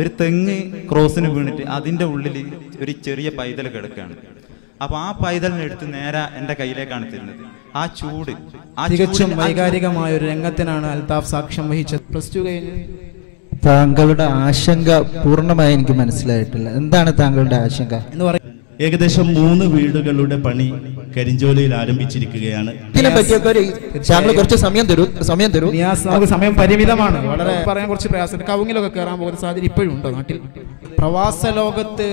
ഒരു തെങ്ങ് ക്രോസിന് വീണിട്ട് അതിൻ്റെ ഉള്ളിൽ ഒരു ചെറിയ പൈതൽ കിടക്കുകയാണ്. അപ്പോൾ ആ പൈതലിനെടുത്ത് നേരെ എൻ്റെ കയ്യിലേക്കാണ് തരുന്നത്. ആ ചൂട് തികച്ചും വൈകാരികമായ ഒരു രംഗത്തിനാണ് അൽതാഫ് സാക്ഷ്യം വഹിച്ചത്. +2 കഴിഞ്ഞ് താങ്കളുടെ ആശങ്ക പൂർണ്ണമായി എനിക്ക് മനസ്സിലായിട്ടില്ല. എന്താണ് താങ്കളുടെ ആശങ്ക എന്ന് പറയുന്നത്? ഏകദേശം 3 വീടുകളുടെ പണി കരിഞ്ചോലയിൽ ആരംഭിച്ചിരിക്കുകയാണ്. കുറച്ച് സമയം തരൂ. നമുക്ക് സമയം പരിമിതമാണ്. വളരെ പറയാൻ കുറച്ച് പ്രയാസം. കവുങ്ങിലൊക്കെ കയറാൻ പോകുന്ന സാധ്യത ഇപ്പോഴും ഉണ്ടോ നാട്ടിൽ? പ്രവാസ ലോകത്ത്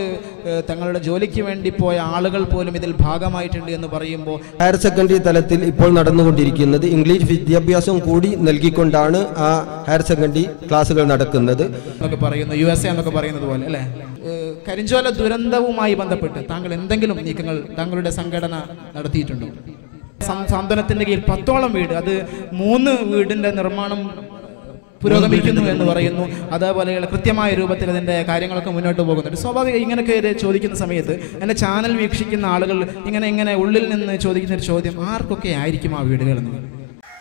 തങ്ങളുടെ ജോലിക്ക് വേണ്ടി പോയ ആളുകൾ പോലും ഇതിൽ ഭാഗമായിട്ടുണ്ട് എന്ന് പറയുമ്പോൾ ഹയർ സെക്കൻഡറി തലത്തിൽ ഇപ്പോൾ നടന്നുകൊണ്ടിരിക്കുന്നത് ഇംഗ്ലീഷ് വിദ്യാഭ്യാസം കൂടി നൽകിക്കൊണ്ടാണ് ആ ഹയർ സെക്കൻഡറി ക്ലാസുകൾ നടക്കുന്നത് എന്നൊക്കെ പറയുന്നു. USA എന്നൊക്കെ പറയുന്നത് പോലെ അല്ലേ? കരിഞ്ചോല ദുരന്തവുമായി ബന്ധപ്പെട്ട് താങ്കൾ എന്തെങ്കിലും നീക്കങ്ങൾ താങ്കളുടെ സംഘടന നടത്തിയിട്ടുണ്ടോ? സാന്ത്വനത്തിന്റെ കീഴിൽ 10ഓളം വീട്, അത് 3 വീടിന്റെ നിർമ്മാണം പുരോഗമിക്കുന്നു എന്ന് പറയുന്നു. അതേപോലെ കൃത്യമായ രൂപത്തിൽ അതിൻ്റെ കാര്യങ്ങളൊക്കെ മുന്നോട്ട് പോകുന്നുണ്ട്. സ്വാഭാവികം ഇങ്ങനെയൊക്കെ ചോദിക്കുന്ന സമയത്ത് എൻ്റെ ചാനൽ വീക്ഷിക്കുന്ന ആളുകൾ ഇങ്ങനെ ഉള്ളിൽ നിന്ന് ചോദിക്കുന്ന ഒരു ചോദ്യം, ആർക്കൊക്കെ ആയിരിക്കും ആ വീടുകൾ എന്ന്.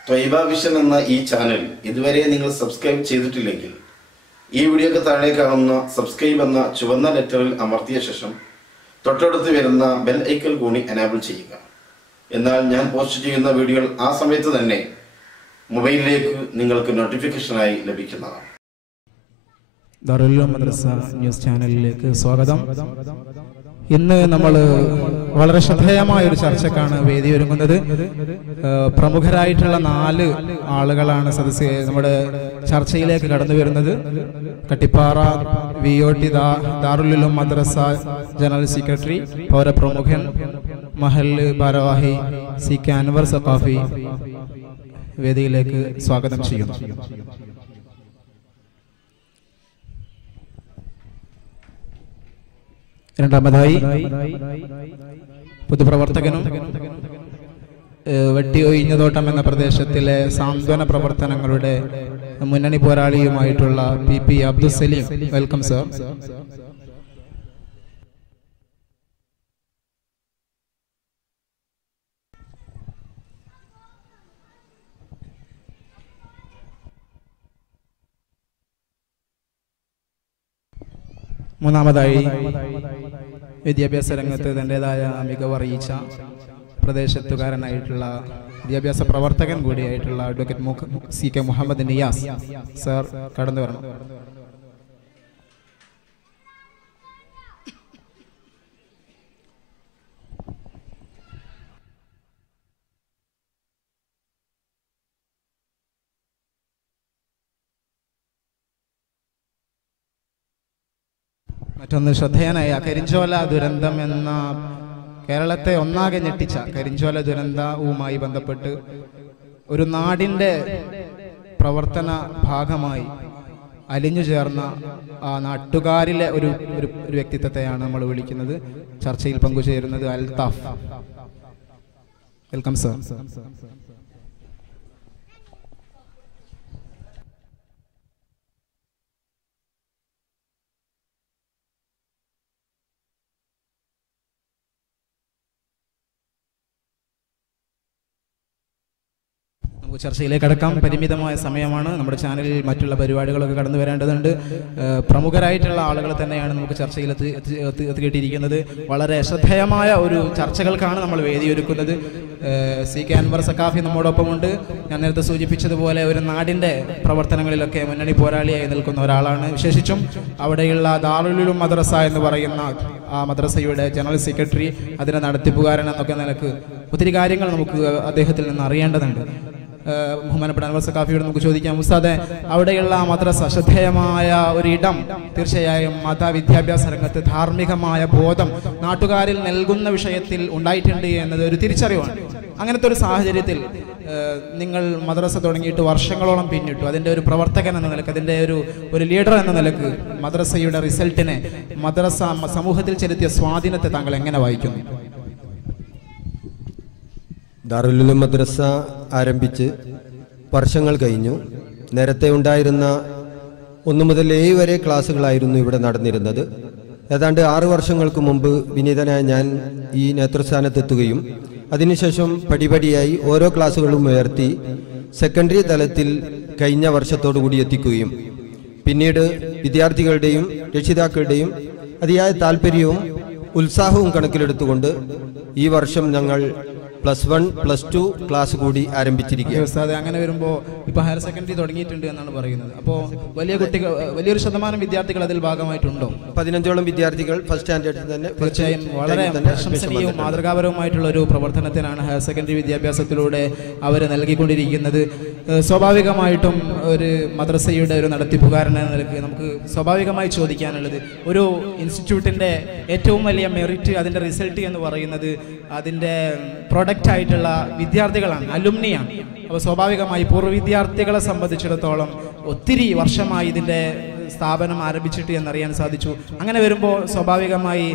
ത്വയ്ബ വിഷൻ എന്ന ഈ ചാനൽ ഇതുവരെ നിങ്ങൾ സബ്സ്ക്രൈബ് ചെയ്തിട്ടില്ലെങ്കിൽ ഈ വീഡിയോക്ക് താഴെ കാണുന്ന സബ്സ്ക്രൈബ് എന്ന ചുവന്ന ലെറ്ററിൽ അമർത്തിയ ശേഷം തൊട്ടടുത്ത് വരുന്ന ബെൽ ഐക്കൺ കൂടി എനാബിൾ ചെയ്യുക. എന്നാൽ ഞാൻ പോസ്റ്റ് ചെയ്യുന്ന വീഡിയോകൾ ആ സമയത്ത് തന്നെ മൊബൈലിലേക്ക് നിങ്ങൾക്ക് നോട്ടിഫിക്കേഷനായി ലഭിക്കുന്നതാണ്. ദാറുൽ ഉലൂം മദ്രസ ന്യൂസ് ചാനലിലേക്ക് സ്വാഗതം. ഇന്ന് നമ്മൾ വളരെ ശ്രദ്ധേയമായ ഒരു ചർച്ചക്കാണ് വേദി ഒരുങ്ങുന്നത്. പ്രമുഖരായിട്ടുള്ള 4 ആളുകളാണ് സദസ്സ് നമ്മുടെ ചർച്ചയിലേക്ക് കടന്നു വരുന്നത്. കട്ടിപ്പാറ VOT ദാറുൽ ഉലൂം മദ്രസ ജനറൽ സെക്രട്ടറി, പൗരപ്രമുഖൻ, മഹല്ല് ഭാരവാഹി CK അൻവർ സഖാഫി വേദിയിലേക്ക് സ്വാഗതം ചെയ്യുന്നു. രണ്ടാമതായി പൊതുപ്രവർത്തകനും വെട്ടിയൊഴിഞ്ഞതോട്ടം എന്ന പ്രദേശത്തിലെ സാന്ത്വന പ്രവർത്തനങ്ങളുടെ മുന്നണി പോരാളിയുമായിട്ടുള്ള PP Abdul Saleem. Welcome sir. മൂന്നാമതായി വിദ്യാഭ്യാസ രംഗത്ത് തൻ്റെതായ മികവറിയിച്ച പ്രദേശത്തുകാരനായിട്ടുള്ള വിദ്യാഭ്യാസ പ്രവർത്തകൻ കൂടിയായിട്ടുള്ള advocate CK Muhammad Niyas sir കടന്നു വരണം. മറ്റൊന്ന് ശ്രദ്ധേയനായ കരിഞ്ചോല ദുരന്തം എന്ന കേരളത്തെ ഒന്നാകെ ഞെട്ടിച്ച കരിഞ്ചോല ദുരന്തവുമായി ബന്ധപ്പെട്ട് ഒരു നാടിൻ്റെ പ്രവർത്തന ഭാഗമായി അലിഞ്ഞു ചേർന്ന ആ നാട്ടുകാരിലെ ഒരു വ്യക്തിത്വത്തെയാണ് നമ്മൾ വിളിക്കുന്നത്. ചർച്ചയിൽ പങ്കുചേരുന്നത് അൽതാഫ്. Welcome sir. ചർച്ചയിലേക്ക് കടക്കാം. പരിമിതമായ സമയമാണ്. നമ്മുടെ ചാനലിൽ മറ്റുള്ള പരിപാടികളൊക്കെ കടന്നു വരേണ്ടതുണ്ട്. പ്രമുഖരായിട്ടുള്ള ആളുകൾ തന്നെയാണ് നമുക്ക് ചർച്ചയിൽ എത്തിക്കിട്ടിരിക്കുന്നത്. വളരെ ശ്രദ്ധേയമായ ഒരു ചർച്ചകൾക്കാണ് നമ്മൾ വേദിയൊരുക്കുന്നത്. CK അൻവർ സഖാഫി നമ്മോടൊപ്പമുണ്ട്. ഞാൻ നേരത്തെ സൂചിപ്പിച്ചതുപോലെ ഒരു നാടിൻ്റെ പ്രവർത്തനങ്ങളിലൊക്കെ മുന്നണി പോരാളിയായി നിൽക്കുന്ന ഒരാളാണ്. വിശേഷിച്ചും അവിടെയുള്ള ദാറുൽ ഉലൂം മദ്രസ എന്ന് പറയുന്ന ആ മദ്രസയുടെ ജനറൽ സെക്രട്ടറി, അതിൻ്റെ നടത്തിപ്പുകാരൻ എന്നൊക്കെ നിലക്ക് ഒത്തിരി കാര്യങ്ങൾ നമുക്ക് അദ്ദേഹത്തിൽ നിന്ന് അറിയേണ്ടതുണ്ട്. ബഹുമാനപ്പെട്ട അൻവർ സഖാഫിയോട് നമുക്ക് ചോദിക്കാം, ഉസ്താദെ, അവിടെയുള്ള മദ്രസ ശ്രദ്ധേയമായ ഒരിടം തീർച്ചയായും മതവിദ്യാഭ്യാസ രംഗത്ത് ധാർമ്മികമായ ബോധം നാട്ടുകാരിൽ നൽകുന്ന വിഷയത്തിൽ ഉണ്ടായിട്ടുണ്ട് എന്നത് ഒരു തിരിച്ചറിവാണ്. അങ്ങനത്തെ ഒരു സാഹചര്യത്തിൽ നിങ്ങൾ മദ്രസ തുടങ്ങിയിട്ട് വർഷങ്ങളോളം പിന്നിട്ടു. അതിൻ്റെ ഒരു പ്രവർത്തകൻ എന്ന നിലക്ക്, അതിൻ്റെ ഒരു ലീഡർ എന്ന നിലക്ക് മദ്രസയുടെ റിസൾട്ടിനെ, മദ്രസ സമൂഹത്തിൽ ചെലുത്തിയ സ്വാധീനത്തെ താങ്കൾ എങ്ങനെ വായിക്കുന്നു? ദാറുൽ ഉലൂം മദ്രസ ആരംഭിച്ച് വർഷങ്ങൾ കഴിഞ്ഞു. നേരത്തെ ഉണ്ടായിരുന്ന 1 മുതൽ 7 വരെ ക്ലാസ്സുകളായിരുന്നു ഇവിടെ നടന്നിരുന്നത്. ഏതാണ്ട് 6 വർഷങ്ങൾക്ക് മുമ്പ് വിനീതനായ ഞാൻ ഈ നേതൃസ്ഥാനത്തെത്തുകയും അതിനുശേഷം പടിപടിയായി ഓരോ ക്ലാസ്സുകളും ഉയർത്തി സെക്കൻഡറി തലത്തിൽ കഴിഞ്ഞ വർഷത്തോടു കൂടി എത്തിക്കുകയും പിന്നീട് വിദ്യാർത്ഥികളുടെയും രക്ഷിതാക്കളുടെയും അതിയായ താല്പര്യവും ഉത്സാഹവും കണക്കിലെടുത്തുകൊണ്ട് ഈ വർഷം ഞങ്ങൾ +1 +2 ക്ലാസ് കൂടി ആരംഭിച്ചിരിക്കുകയാണ്. അങ്ങനെ വരുമ്പോൾ ഇപ്പോൾ ഹയർ സെക്കൻഡറി തുടങ്ങിയിട്ടുണ്ട് എന്നാണ് പറയുന്നത്. അപ്പോൾ വലിയൊരു ശതമാനം വിദ്യാർത്ഥികൾ അതിൽ ഭാഗമായിട്ടുണ്ടോ? 15ഓളം വിദ്യാർത്ഥികൾ ഫസ്റ്റ് സ്റ്റാൻഡേർഡിൽ തന്നെ. തീർച്ചയായും വളരെ പ്രശംസനീയവും മാതൃകാപരവുമായിട്ടുള്ള ഒരു പ്രവർത്തനത്തിനാണ് ഹയർ സെക്കൻഡറി വിദ്യാഭ്യാസത്തിലൂടെ അവർ നൽകിക്കൊണ്ടിരിക്കുന്നത്. സ്വാഭാവികമായിട്ടും ഒരു മദ്രസയുടെ ഒരു നടത്തിപ്പുകാരൻ എന്ന നിലയ്ക്ക് നമുക്ക് സ്വാഭാവികമായി ചോദിക്കാനുള്ളത്, ഒരു ഇൻസ്റ്റിറ്റ്യൂട്ടിൻ്റെ ഏറ്റവും വലിയ മെറിറ്റ്, അതിൻ്റെ റിസൾട്ട് എന്ന് പറയുന്നത് അതിൻ്റെ പ്രൊഡക്റ്റായിട്ടുള്ള വിദ്യാർത്ഥികളാണ്, അലുമിനിയാണ്. അപ്പോൾ സ്വാഭാവികമായി പൂർവ്വ വിദ്യാർത്ഥികളെ സംബന്ധിച്ചിടത്തോളം ഒത്തിരി വർഷമായി ഇതിൻ്റെ സ്ഥാപനം ആരംഭിച്ചിട്ട് എന്നറിയാൻ സാധിച്ചു. അങ്ങനെ വരുമ്പോൾ സ്വാഭാവികമായി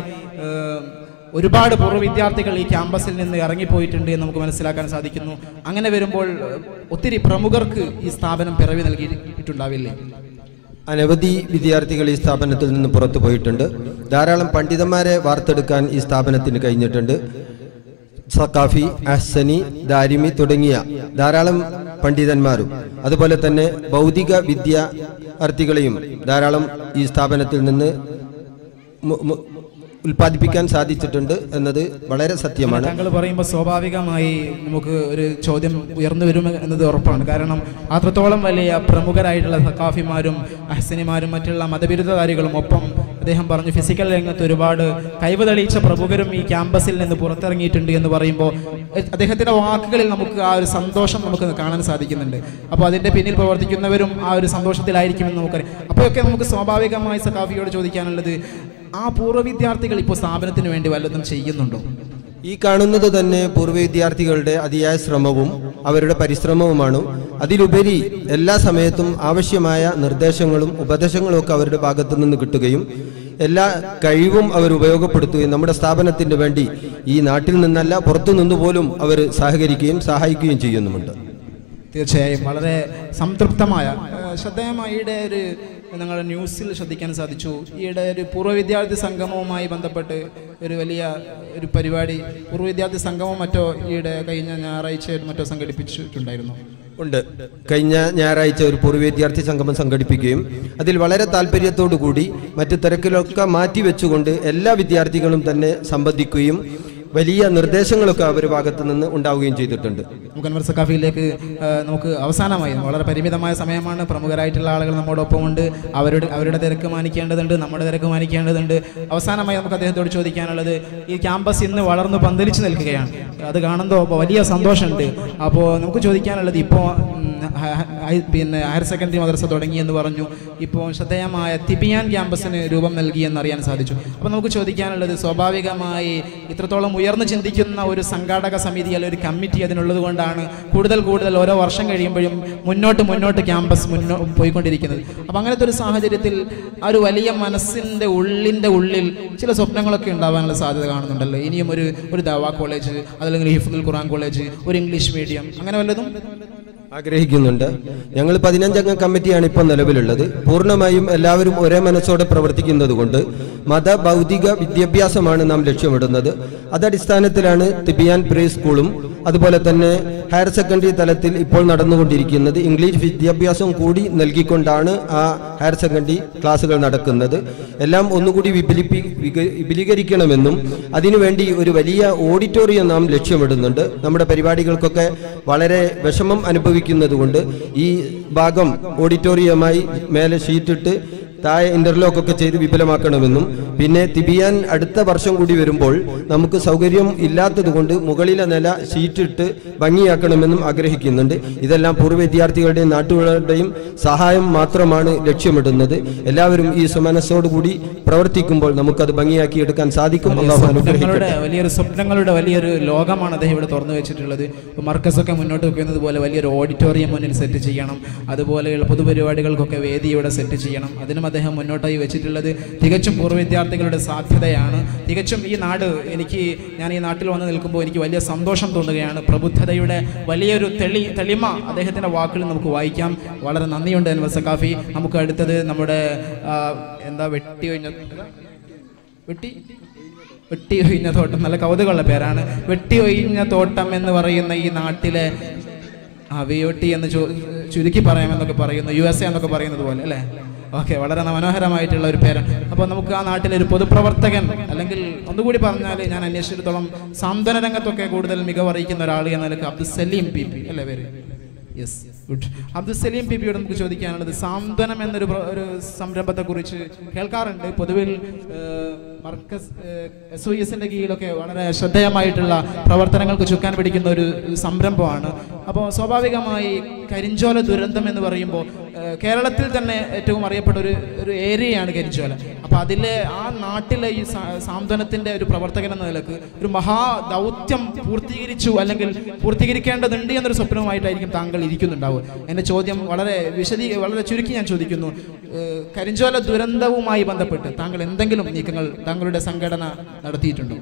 ഒരുപാട് പൂർവ്വ വിദ്യാർത്ഥികൾ ഈ ക്യാമ്പസിൽ നിന്ന് ഇറങ്ങിപ്പോയിട്ടുണ്ട് എന്ന് നമുക്ക് മനസ്സിലാക്കാൻ സാധിക്കുന്നു. അങ്ങനെ വരുമ്പോൾ ഒത്തിരി പ്രമുഖർക്ക് ഈ സ്ഥാപനം പിറവി നൽകിയിട്ടുണ്ടാവില്ലേ? അനവധി വിദ്യാർത്ഥികൾ ഈ സ്ഥാപനത്തിൽ നിന്ന് പുറത്തു പോയിട്ടുണ്ട്. ധാരാളം പണ്ഡിതന്മാരെ വാർത്തെടുക്കാൻ ഈ സ്ഥാപനത്തിന് കഴിഞ്ഞിട്ടുണ്ട്. സഖാഫി, അഹ്സനി, ദാരിമി തുടങ്ങിയ ധാരാളം പണ്ഡിതന്മാരും അതുപോലെ തന്നെ ഭൗതിക വിദ്യാർത്ഥികളെയും ധാരാളം ഈ സ്ഥാപനത്തിൽ നിന്ന് ഉൽപ്പാദിപ്പിക്കാൻ സാധിച്ചിട്ടുണ്ട് എന്നത് വളരെ സത്യമാണ്. താങ്കൾ പറയുമ്പോൾ സ്വാഭാവികമായി നമുക്ക് ഒരു ചോദ്യം ഉയർന്നു വരും എന്നത് ഉറപ്പാണ്. കാരണം അത്രത്തോളം വലിയ പ്രമുഖരായിട്ടുള്ള സഖാഫിമാരും അഹ്സനിമാരും മറ്റുള്ള മതബിരുദധാരികളും, ഒപ്പം അദ്ദേഹം പറഞ്ഞു ഫിസിക്കൽ രംഗത്ത് ഒരുപാട് കഴിവ് തെളിയിച്ച പ്രമുഖരും ഈ ക്യാമ്പസിൽ നിന്ന് പുറത്തിറങ്ങിയിട്ടുണ്ട് എന്ന് പറയുമ്പോൾ അദ്ദേഹത്തിൻ്റെ വാക്കുകളിൽ നമുക്ക് ആ ഒരു സന്തോഷം നമുക്ക് കാണാൻ സാധിക്കുന്നുണ്ട്. അപ്പോൾ അതിൻ്റെ പിന്നിൽ പ്രവർത്തിക്കുന്നവരും ആ ഒരു സന്തോഷത്തിലായിരിക്കുമെന്ന് നമുക്കറിയാം. അപ്പോഴൊക്കെ നമുക്ക് സ്വാഭാവികമായി സഖാഫിയോട് ചോദിക്കാനുള്ളത്, ആ പൂർവ്വ വിദ്യാർത്ഥികൾ ഇപ്പോൾ സ്ഥാപനത്തിന് വേണ്ടി വല്ലതും ചെയ്യുന്നുണ്ടോ? ഈ കാണുന്നത് തന്നെ പൂർവ്വ വിദ്യാർത്ഥികളുടെ അതിയായ ശ്രമവും അവരുടെ പരിശ്രമവുമാണ്. അതിലുപരി എല്ലാ സമയത്തും ആവശ്യമായ നിർദ്ദേശങ്ങളും ഉപദേശങ്ങളും ഒക്കെ അവരുടെ ഭാഗത്തു നിന്ന് കിട്ടുകയും എല്ലാ കഴിവും അവർ ഉപയോഗപ്പെടുത്തുകയും നമ്മുടെ സ്ഥാപനത്തിന് വേണ്ടി ഈ നാട്ടിൽ നിന്നല്ല പുറത്തു നിന്നുപോലും അവർ സഹകരിക്കുകയും സഹായിക്കുകയും ചെയ്യുന്നുമുണ്ട്. തീർച്ചയായും വളരെ സംതൃപ്തമായ ശ്രദ്ധേയമായ ഒരു ഞങ്ങളുടെ ന്യൂസിൽ ശ്രദ്ധിക്കാൻ സാധിച്ചു. ഈയിടെ ഒരു പൂർവ്വ വിദ്യാർത്ഥി സംഗമവുമായി ബന്ധപ്പെട്ട് ഒരു വലിയ ഒരു പരിപാടി, പൂർവ്വ വിദ്യാർത്ഥി സംഗമം മറ്റോ ഈയിടെ കഴിഞ്ഞ ഞായറാഴ്ച മറ്റോ സംഘടിപ്പിച്ചിട്ടുണ്ടായിരുന്നു. ഉണ്ട്. കഴിഞ്ഞ ഞായറാഴ്ച ഒരു പൂർവ്വ വിദ്യാർത്ഥി സംഗമം സംഘടിപ്പിക്കുകയും അതിൽ വളരെ താല്പര്യത്തോടു കൂടി മറ്റു തിരക്കിലൊക്കെ മാറ്റിവെച്ചുകൊണ്ട് എല്ലാ വിദ്യാർത്ഥികളും തന്നെ സംബന്ധിക്കുകയും വലിയ നിർദ്ദേശങ്ങളൊക്കെ അവരുടെ ഭാഗത്തു നിന്ന് ഉണ്ടാവുകയും ചെയ്തിട്ടുണ്ട്. നമുക്ക് അൻവർ സഖാഫിയിലേക്ക് നമുക്ക് അവസാനമായി, വളരെ പരിമിതമായ സമയമാണ്, പ്രമുഖരായിട്ടുള്ള ആളുകൾ നമ്മോടൊപ്പം ഉണ്ട്, അവരുടെ തിരക്ക് മാനിക്കേണ്ടതുണ്ട്, നമ്മുടെ തിരക്ക് മാനിക്കേണ്ടതുണ്ട്. അവസാനമായി നമുക്ക് അദ്ദേഹത്തോട് ചോദിക്കാനുള്ളത്, ഈ ക്യാമ്പസ് ഇന്ന് വളർന്ന് പന്തലിച്ച് നിൽക്കുകയാണ്, അത് കാണുമ്പോൾ വലിയ സന്തോഷമുണ്ട്. അപ്പോൾ നമുക്ക് ചോദിക്കാനുള്ളത്, ഇപ്പോൾ പിന്നെ ഹയർ സെക്കൻഡറി മദ്രസ തുടങ്ങി എന്ന് പറഞ്ഞു, ഇപ്പോൾ ശ്രദ്ധേയമായ തിബിയാൻ ക്യാമ്പസിന് രൂപം നൽകി എന്നറിയാൻ സാധിച്ചു. അപ്പോൾ നമുക്ക് ചോദിക്കാനുള്ളത്, സ്വാഭാവികമായി ഇത്രത്തോളം ഉയർന്നു ചിന്തിക്കുന്ന ഒരു സംഘാടക സമിതി അല്ലെങ്കിൽ ഒരു കമ്മിറ്റി അതിനുള്ളത് കൊണ്ടാണ് കൂടുതൽ ഓരോ വർഷം കഴിയുമ്പോഴും മുന്നോട്ട് ക്യാമ്പസ് പോയിക്കൊണ്ടിരിക്കുന്നത്. അപ്പം അങ്ങനത്തെ ഒരു സാഹചര്യത്തിൽ ആ ഒരു വലിയ മനസ്സിൻ്റെ ഉള്ളിൽ ചില സ്വപ്നങ്ങളൊക്കെ ഉണ്ടാവാനുള്ള സാധ്യത കാണുന്നുണ്ടല്ലോ. ഇനിയും ഒരു ദഅവ കോളേജ്, അതല്ലെങ്കിൽ ഹിഫ്ദുൽ ഖുർആൻ കോളേജ്, ഒരു ഇംഗ്ലീഷ് മീഡിയം, അങ്ങനെ വല്ലതും ആഗ്രഹിക്കുന്നുണ്ട്. ഞങ്ങൾ 15 അംഗ കമ്മിറ്റിയാണ് ഇപ്പോൾ നിലവിലുള്ളത്. പൂർണ്ണമായും എല്ലാവരും ഒരേ മനസ്സോടെ പ്രവർത്തിക്കുന്നത് കൊണ്ട് ഭൗതിക വിദ്യാഭ്യാസമാണ് നാം ലക്ഷ്യമിടുന്നത്. അതടിസ്ഥാനത്തിലാണ് തിബിയാൻ പ്രീ സ്കൂളും അതുപോലെ തന്നെ ഹയർ സെക്കൻഡറി തലത്തിൽ ഇപ്പോൾ നടന്നുകൊണ്ടിരിക്കുന്നത് ഇംഗ്ലീഷ് വിദ്യാഭ്യാസം കൂടി നൽകിക്കൊണ്ടാണ് ആ ഹയർ സെക്കൻഡറി ക്ലാസുകൾ നടക്കുന്നത്. എല്ലാം ഒന്നുകൂടി വിപുലീകരിക്കണമെന്നും അതിനുവേണ്ടി ഒരു വലിയ ഓഡിറ്റോറിയം നാം ലക്ഷ്യമിടുന്നുണ്ട്. നമ്മുടെ പരിപാടികൾക്കൊക്കെ വളരെ വിഷമം അനുഭവിക്കുന്നത് കൊണ്ട് ഈ ഭാഗം ഓഡിറ്റോറിയമായി മേലെ ഷീറ്റിട്ട് താഴെ ഇന്റർലോക്ക് ഒക്കെ ചെയ്ത് വിപുലമാക്കണമെന്നും പിന്നെ തിബിയാൻ അടുത്ത വർഷം കൂടി വരുമ്പോൾ നമുക്ക് സൗകര്യം ഇല്ലാത്തത് കൊണ്ട് മുകളിലെ നില ഷീറ്റിട്ട് ഭംഗിയാക്കണമെന്നും ആഗ്രഹിക്കുന്നുണ്ട്. ഇതെല്ലാം പൂർവ്വ വിദ്യാർത്ഥികളുടെയും നാട്ടുകാരുടെയും സഹായം മാത്രമാണ് ലക്ഷ്യമിടുന്നത്. എല്ലാവരും ഈ സുമനസ്സോടുകൂടി പ്രവർത്തിക്കുമ്പോൾ നമുക്കത് ഭംഗിയാക്കി എടുക്കാൻ സാധിക്കും. വലിയൊരു സ്വപ്നങ്ങളുടെ വലിയൊരു ലോകമാണ് അദ്ദേഹം ഇവിടെ തുറന്നു വെച്ചിട്ടുള്ളത്. മർക്കസൊക്കെ മുന്നോട്ട് വെക്കുന്നത് പോലെ വലിയൊരു ഓഡിറ്റോറിയം മുന്നിൽ സെറ്റ് ചെയ്യണം, അതുപോലെയുള്ള പൊതുപരിപാടികൾക്കൊക്കെ വേദി ഇവിടെ സെറ്റ് ചെയ്യണം. അതിനും അദ്ദേഹം മുന്നോട്ടായി വെച്ചിട്ടുള്ളത് തികച്ചും പൂർവ്വ വിദ്യാർത്ഥികളുടെ സാധ്യതയാണ്. തികച്ചും ഈ നാട്, ഞാൻ ഈ നാട്ടിൽ വന്ന് നിൽക്കുമ്പോൾ എനിക്ക് വലിയ സന്തോഷം തോന്നുകയാണ്. പ്രബുദ്ധതയുടെ വലിയൊരു തെളിമ അദ്ദേഹത്തിൻ്റെ വാക്കുകൾ നമുക്ക് വായിക്കാം. വളരെ നന്ദിയുണ്ട് അൻവർ സഖാഫി. നമുക്ക് അടുത്തത് നമ്മുടെ വെട്ടി ഒഴിഞ്ഞ തോട്ടം, നല്ല കൗതുകമുള്ള പേരാണ്. വെട്ടി ഒഴിഞ്ഞ തോട്ടം എന്ന് പറയുന്ന ഈ നാട്ടിലെ VOT എന്ന് ചുരുക്കി പറയാമെന്നൊക്കെ പറയുന്നു, USA എന്നൊക്കെ പറയുന്നത് പോലെ അല്ലേ. ഓക്കെ, വളരെ മനോഹരമായിട്ടുള്ള ഒരു പേരാണ്. അപ്പോൾ നമുക്ക് ആ നാട്ടിലെ ഒരു പൊതുപ്രവർത്തകൻ, അല്ലെങ്കിൽ ഒന്നുകൂടി പറഞ്ഞാൽ ഞാൻ അന്വേഷിച്ചിടത്തോളം സാന്ത്വന രംഗത്തൊക്കെ കൂടുതൽ മികവറിയിക്കുന്ന ഒരാൾ എന്ന നിലക്ക് അബ്ദുൽ സലീം പി പി അല്ലേ പേര്? Yes, good. Abdul Saleem P പിയോട് നമുക്ക് ചോദിക്കാനുള്ളത്, സാന്ത്വനം എന്നൊരു സംരംഭത്തെക്കുറിച്ച് കേൾക്കാറുണ്ട്. പൊതുവിൽ മർക്കസ് SOESന്റെ കീഴിലൊക്കെ വളരെ ശ്രദ്ധേയമായിട്ടുള്ള പ്രവർത്തനങ്ങൾക്ക് ചുക്കാൻ പിടിക്കുന്ന ഒരു സംരംഭമാണ്. അപ്പോൾ സ്വാഭാവികമായി കരിഞ്ചോല ദുരന്തം എന്ന് പറയുമ്പോൾ കേരളത്തിൽ തന്നെ ഏറ്റവും അറിയപ്പെട്ട ഒരു ഏരിയയാണ് കരിഞ്ചോല. അപ്പോൾ അതിലെ ആ നാട്ടിലെ ഈ സാന്ത്വനത്തിൻ്റെ ഒരു പ്രവർത്തകൻ എന്ന നിലക്ക് ഒരു മഹാദൗത്യം പൂർത്തീകരിച്ചു, അല്ലെങ്കിൽ പൂർത്തീകരിക്കേണ്ടതുണ്ട് എന്നൊരു സ്വപ്നവുമായിട്ടായിരിക്കും താങ്കൾ ഇരിക്കുന്നുണ്ടാവുക. എൻ്റെ ചോദ്യം വളരെ ചുരുക്കി ഞാൻ ചോദിക്കുന്നു, കരിഞ്ചോല ദുരന്തവുമായി ബന്ധപ്പെട്ട് താങ്കൾ എന്തെങ്കിലും നീക്കങ്ങൾ താങ്കളുടെ സംഘടന നടത്തിയിട്ടുണ്ടോ?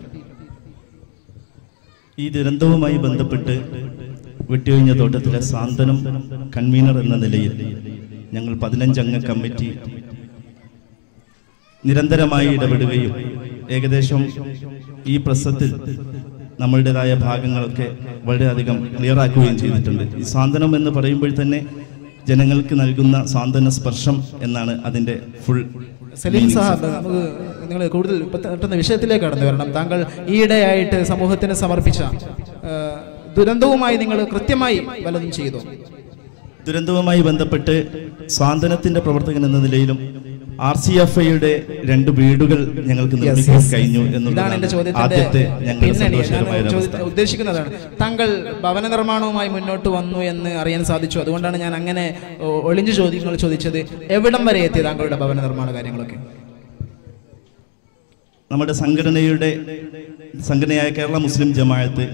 ഈ ദുരന്തവുമായി ബന്ധപ്പെട്ട് വെട്ടിയൊഴിഞ്ഞ തോട്ടത്തിലെ സാന്ത്വനം കൺവീനർ എന്ന നിലയിൽ ഞങ്ങൾ 15 അംഗ കമ്മിറ്റി നിരന്തരമായി ഇടപെടുകയും ഏകദേശം ഈ പ്രശ്നത്തിൽ നമ്മളുടേതായ ഭാഗങ്ങളൊക്കെ വളരെയധികം ക്ലിയർ ആക്കുകയും ചെയ്തിട്ടുണ്ട്. ഈ സാന്ത്വനം എന്ന് പറയുമ്പോൾ തന്നെ ജനങ്ങൾക്ക് നൽകുന്ന സാന്ത്വന സ്പർശം എന്നാണ് അതിൻ്റെ ഫുൾ. സലീം സാഹബ്, നമുക്ക് നിങ്ങൾ കൂടുതൽ പെട്ടെന്ന് വിഷയത്തിലേക്ക് കടന്നു വരണം. താങ്കൾ ഈയിടെയായിട്ട് സമൂഹത്തിന് സമർപ്പിച്ച ദുരന്തവുമായി നിങ്ങൾ കൃത്യമായി വല്ലതും ചെയ്തോ? ദുരന്തവുമായി ബന്ധപ്പെട്ട് സാന്ത്വനത്തിന്റെ പ്രവർത്തകൻ എന്ന നിലയിലും RCFIയുടെ 2 വീടുകൾ ഞങ്ങൾക്ക് നിർമ്മിക്കാൻ കഴിഞ്ഞു എന്നുള്ളതാണ് എന്റെ ആദ്യത്തെ ഉദ്ദേശിക്കുന്നതാണ്. താങ്കൾ ഭവന നിർമ്മാണവുമായി മുന്നോട്ട് വന്നു എന്ന് അറിയാൻ സാധിച്ചു. അതുകൊണ്ടാണ് ഞാൻ അങ്ങനെ ഒളിഞ്ഞു ചോദ്യങ്ങൾ ചോദിച്ചത്. എവിടം വരെ എത്തി താങ്കളുടെ ഭവന നിർമ്മാണ കാര്യങ്ങളൊക്കെ? നമ്മുടെ സംഘടനയായ കേരള മുസ്ലിം ജമാഅത്ത്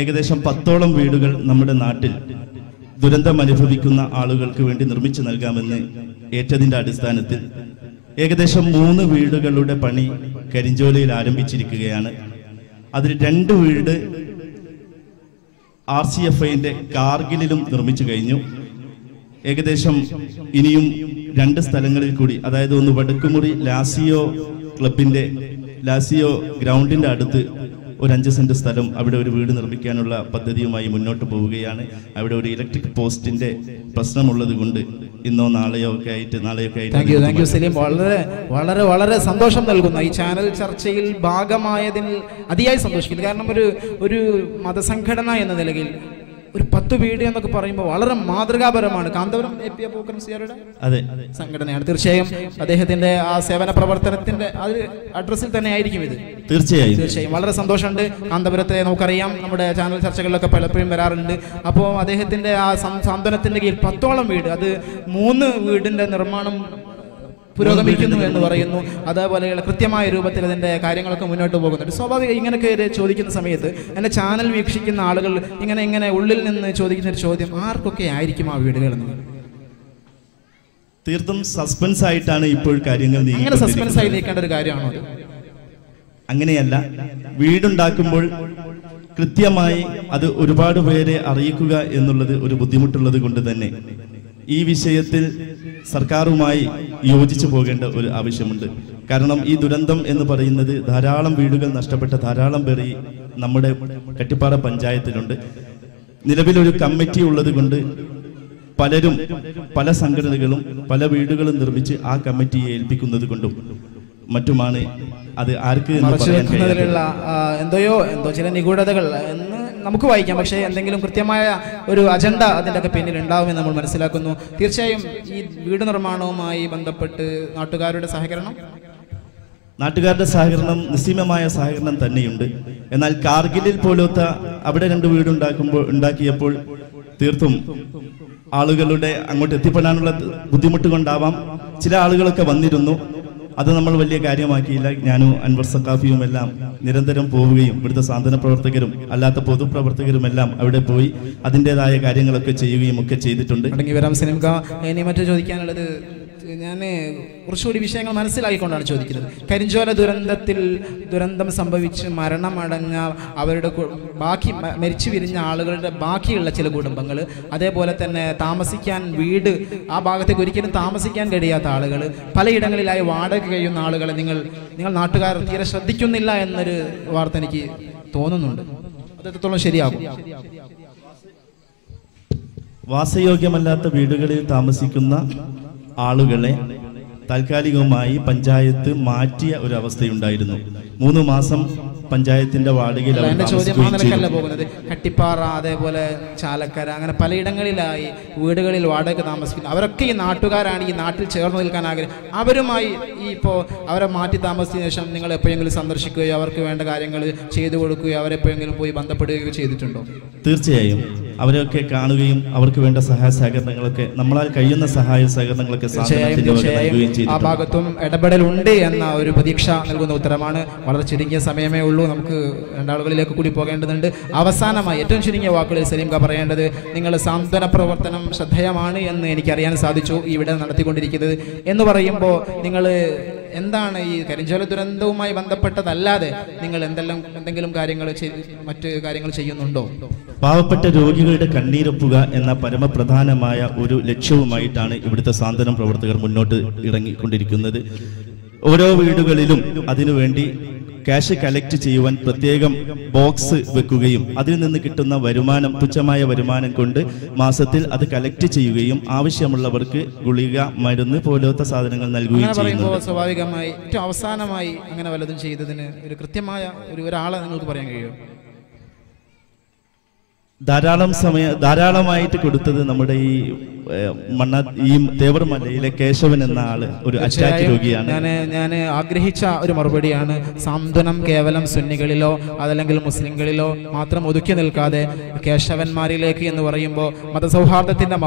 ഏകദേശം 10ഓളം വീടുകൾ നമ്മുടെ നാട്ടിൽ ദുരന്തം അനുഭവിക്കുന്ന ആളുകൾക്ക് വേണ്ടി നിർമ്മിച്ചു നൽകാമെന്ന് ഏറ്റതിൻ്റെ അടിസ്ഥാനത്തിൽ ഏകദേശം 3 വീടുകളുടെ പണി കരിഞ്ചോലയിൽ ആരംഭിച്ചിരിക്കുകയാണ്. അതിൽ 2 വീട് RCFIന്റെ കാർഗിലിലും നിർമ്മിച്ചു കഴിഞ്ഞു. ഏകദേശം ഇനിയും 2 സ്ഥലങ്ങളിൽ കൂടി, അതായത് ഒന്ന് വടക്കുമുറി ലാസിയോ ക്ലബിന്റെ ലാസിയോ ഗ്രൗണ്ടിന്റെ അടുത്ത് ഒരു 5 സെന്റ് സ്ഥലം, അവിടെ ഒരു വീട് നിർമ്മിക്കാനുള്ള പദ്ധതിയുമായി മുന്നോട്ട് പോവുകയാണ്. അവിടെ ഒരു ഇലക്ട്രിക് പോസ്റ്റിന്റെ പ്രശ്നമുള്ളത് കൊണ്ട് ഇന്നോ നാളെയോ ഒക്കെ ആയിട്ട് താങ്ക് യു സലീം. വളരെ വളരെ വളരെ സന്തോഷം നൽകുന്ന ഈ ചാനൽ ചർച്ചയിൽ ഭാഗമായതിൽ അതിയായി സന്തോഷിക്കുന്നു. കാരണം ഒരു മതസംഘടന എന്ന നിലയിൽ ഒരു 10 വീട് എന്നൊക്കെ പറയുമ്പോൾ വളരെ മാതൃകാപരമാണ്. കാന്തപുരം AP അബൂബക്കർ മുസ്ലിയാരുടെ സംഘടനയാണ്. തീർച്ചയായും അദ്ദേഹത്തിന്റെ ആ സേവന പ്രവർത്തനത്തിന്റെ അഡ്രസ്സിൽ തന്നെ ആയിരിക്കും ഇത്. തീർച്ചയായും വളരെ സന്തോഷമുണ്ട്. കാന്തപുരത്തെ നമുക്കറിയാം, നമ്മുടെ ചാനൽ ചർച്ചകളിലൊക്കെ പലപ്പോഴും വരാറുണ്ട്. അപ്പോൾ അദ്ദേഹത്തിന്റെ ആ സാന്ത്വനത്തിന്റെ കീഴിൽ 10ഓളം വീട്, അത് 3 വീടിന്റെ നിർമ്മാണം പുരോഗമിക്കുന്നു എന്ന് പറയുന്നു. അതേപോലെയുള്ള കൃത്യമായ രൂപത്തിൽ അതിൻ്റെ കാര്യങ്ങളൊക്കെ മുന്നോട്ട് പോകുന്നുണ്ട്. സ്വാഭാവികം ഇങ്ങനെയൊക്കെ ചോദിക്കുന്ന സമയത്ത് എൻ്റെ ചാനൽ വീക്ഷിക്കുന്ന ആളുകൾ ഇങ്ങനെ ഉള്ളിൽ നിന്ന് ചോദിക്കുന്ന ഒരു ചോദ്യം, ആർക്കൊക്കെ ആയിരിക്കും ആ വീടുകൾ എന്ന്? തീർത്തും സസ്പെൻസ് ആയിട്ടാണ് ഇപ്പോൾ കാര്യങ്ങൾ. അങ്ങനെ സസ്പെൻസ് ആയി നീക്കേണ്ട ഒരു കാര്യമാണോ അത്? അങ്ങനെയല്ല. വീടുണ്ടാക്കുമ്പോൾ കൃത്യമായി അത് ഒരുപാട് പേരെ അറിയിക്കുക എന്നുള്ളത് ഒരു ബുദ്ധിമുട്ടുള്ളത് കൊണ്ട് തന്നെ ഈ വിഷയത്തിൽ സർക്കാരുമായി യോജിച്ചു പോകേണ്ട ഒരു ആവശ്യമുണ്ട്. കാരണം ഈ ദുരന്തം എന്ന് പറയുന്നത് ധാരാളം വീടുകൾ നഷ്ടപ്പെട്ട ധാരാളം പേർ നമ്മുടെ കട്ടിപ്പാറ പഞ്ചായത്തിലുണ്ട്. നിലവിലൊരു കമ്മിറ്റി ഉള്ളത് കൊണ്ട് പലരും പല സംഘടനകളും പല വീടുകളും നിർമ്മിച്ച് ആ കമ്മിറ്റിയെ ഏൽപ്പിക്കുന്നത് കൊണ്ടും മറ്റുമാണ് അത് ആർക്ക് എന്തോ ചില നിഗൂഢതകൾ എന്ന് നമുക്ക് വായിക്കാം. പക്ഷേ എന്തെങ്കിലും കൃത്യമായ ഒരു അജണ്ട അതിൻ്റെ ഒക്കെ പിന്നിൽ ഉണ്ടാവുമെന്ന് നമ്മൾ മനസ്സിലാക്കുന്നു. തീർച്ചയായും ഈ വീട് നിർമ്മാണവുമായി ബന്ധപ്പെട്ട് നാട്ടുകാരുടെ സഹകരണം നിസ്സീമമായ സഹകരണം തന്നെയുണ്ട്. എന്നാൽ കാർഗിലിൽ പോലത്തെ അവിടെ 2 വീട് ഉണ്ടാക്കിയപ്പോൾ തീർത്തും ആളുകളുടെ അങ്ങോട്ട് എത്തിപ്പെടാനുള്ള ബുദ്ധിമുട്ട് കൊണ്ടാവാം ചില ആളുകളൊക്കെ വന്നിരുന്നു. അത് നമ്മൾ വലിയ കാര്യമാക്കിയില്ല. ഞാനും അൻവർ സഖാഫിയും എല്ലാം നിരന്തരം പോവുകയും ഇവിടുത്തെ സാന്ത്വന പ്രവർത്തകരും അല്ലാത്ത പൊതുപ്രവർത്തകരും എല്ലാം അവിടെ പോയി അതിൻ്റെതായ കാര്യങ്ങളൊക്കെ ചെയ്യുകയും ഒക്കെ ചെയ്തിട്ടുണ്ട്. ഇനി മറ്റു ചോദിക്കാനുള്ളത്, ഞാൻ കുറച്ചുകൂടി വിഷയങ്ങൾ മനസ്സിലാക്കിക്കൊണ്ടാണ് ചോദിക്കുന്നത്. കരിഞ്ചോല ദുരന്തം സംഭവിച്ച് മരണമടഞ്ഞ അവരുടെ മരിച്ചു വിരിഞ്ഞ ആളുകളുടെ ബാക്കിയുള്ള ചില കുടുംബങ്ങൾ, അതേപോലെ തന്നെ താമസിക്കാൻ വീട് ആ ഭാഗത്തേക്ക് ഒരിക്കലും താമസിക്കാൻ കഴിയാത്ത ആളുകൾ, പലയിടങ്ങളിലായി വാടക കഴിയുന്ന ആളുകളെ നിങ്ങൾ നാട്ടുകാർ തീരെ ശ്രദ്ധിക്കുന്നില്ല എന്നൊരു വാർത്ത എനിക്ക് തോന്നുന്നുണ്ട്. അത് എത്രത്തോളം ശരിയാകും? വാസയോഗ്യമല്ലാത്ത വീടുകളിൽ താമസിക്കുന്ന ആളുകളെ താൽക്കാലികമായി പഞ്ചായത്ത് മാറ്റിയ ഒരു അവസ്ഥയുണ്ടായിരുന്നു. 3 മാസം പഞ്ചായത്തിന്റെ വാടകയിൽ അവർ എന്റെ ചോദ്യം താമസിക്കുകയും അങ്ങനെയല്ല ചെയ്തു. പോകുന്നത്. കട്ടിപ്പാറ, അതേപോലെ ചാലക്കര, അങ്ങനെ പലയിടങ്ങളിലായി വീടുകളിൽ വാടക താമസിക്കുന്നു. അവരൊക്കെ ഈ നാട്ടുകാരാണ്, ഈ നാട്ടിൽ ചേർന്ന് നിൽക്കാൻ ആഗ്രഹം. അവരുമായി ഈ ഇപ്പോൾ അവരെ മാറ്റി താമസിച്ചതിന് ശേഷം നിങ്ങൾ എപ്പോഴെങ്കിലും സന്ദർശിക്കുകയോ അവർക്ക് വേണ്ട കാര്യങ്ങൾ ചെയ്തു കൊടുക്കുകയോ അവരെപ്പോഴെങ്കിലും പോയി ബന്ധപ്പെടുകയോ ചെയ്തിട്ടുണ്ടോ? തീർച്ചയായും അവരൊക്കെ കാണുകയും അവർക്ക് വേണ്ട സഹായ സഹകരണങ്ങളൊക്കെ നമ്മളാൽ കഴിയുന്ന സഹായ സഹകരണങ്ങളൊക്കെ ആ ഭാഗത്തും ഇടപെടലുണ്ട് എന്ന ഒരു പ്രതീക്ഷ നൽകുന്ന ഉത്തരമാണ്. വളരെ ചുരുങ്ങിയ സമയമേ ഉള്ളൂ, നമുക്ക് രണ്ടാളുകളിലേക്ക് കൂടി പോകേണ്ടതുണ്ട്. അവസാനമായി ഏറ്റവും ചുരുങ്ങിയ വാക്കുകളിൽ സലീം ക പറയേണ്ടത്, നിങ്ങൾ സാന്ത്വന പ്രവർത്തനം ശ്രദ്ധേയമാണ് എന്ന് എനിക്കറിയാൻ സാധിച്ചു ഇവിടെ നടത്തിക്കൊണ്ടിരിക്കുന്നത്. എന്ന് പറയുമ്പോൾ നിങ്ങൾ എന്താണ് ഈ കരിഞ്ചോല ദുരന്തവുമായി ബന്ധപ്പെട്ടതല്ലാതെ നിങ്ങൾ എന്തെങ്കിലും കാര്യങ്ങൾ മറ്റ് കാര്യങ്ങൾ ചെയ്യുന്നുണ്ടോ? പാവപ്പെട്ട രോഗികളുടെ കണ്ണീരൊപ്പുക എന്ന പരമപ്രധാനമായ ഒരു ലക്ഷ്യവുമായിട്ടാണ് ഇവിടുത്തെ സാന്ത്വനം പ്രവർത്തകർ മുന്നോട്ട് ഇറങ്ങിക്കൊണ്ടിരിക്കുന്നത്. ഓരോ വീടുകളിലും അതിനുവേണ്ടി ക്യാഷ് കളക്ട് ചെയ്യുവാൻ പ്രത്യേകം ബോക്സ് വെക്കുകയും അതിൽ നിന്ന് കിട്ടുന്ന വരുമാനം, തുച്ഛമായ വരുമാനം കൊണ്ട് മാസത്തിൽ അത് കളക്ട് ചെയ്യുകയും ആവശ്യമുള്ളവർക്ക് ഗുളിക, മരുന്ന് പോലത്തെ സാധനങ്ങൾ നൽകുകയും ചെയ്യുന്നു. സ്വാഭാവികമായി ഏറ്റവും അവസാനമായി അങ്ങനെ വല്ലതും ചെയ്തതിന് ഒരു കൃത്യമായ ഒരാളെ നിങ്ങൾക്ക് പറയാൻ കഴിയുമോ? ധാരാളമായിട്ട് കൊടുത്തത് നമ്മുടെ ഈ തേവർമലയിലെ കേശവൻ എന്ന ആള് ഒരു അറ്റാക്ക് രോഗിയാണ്. ഞാൻ ആഗ്രഹിച്ച ഒരു മറുപടിയാണ്. സാന്ത്വനം കേവലം സുന്നികളിലോ അതല്ലെങ്കിൽ മുസ്ലിങ്ങളിലോ മാത്രം ഒതുക്കി നിൽക്കാതെ കേശവന്മാരിലേക്ക് എന്ന് പറയുമ്പോൾ മതസൗഹാർദ്ദത്തിന്റെ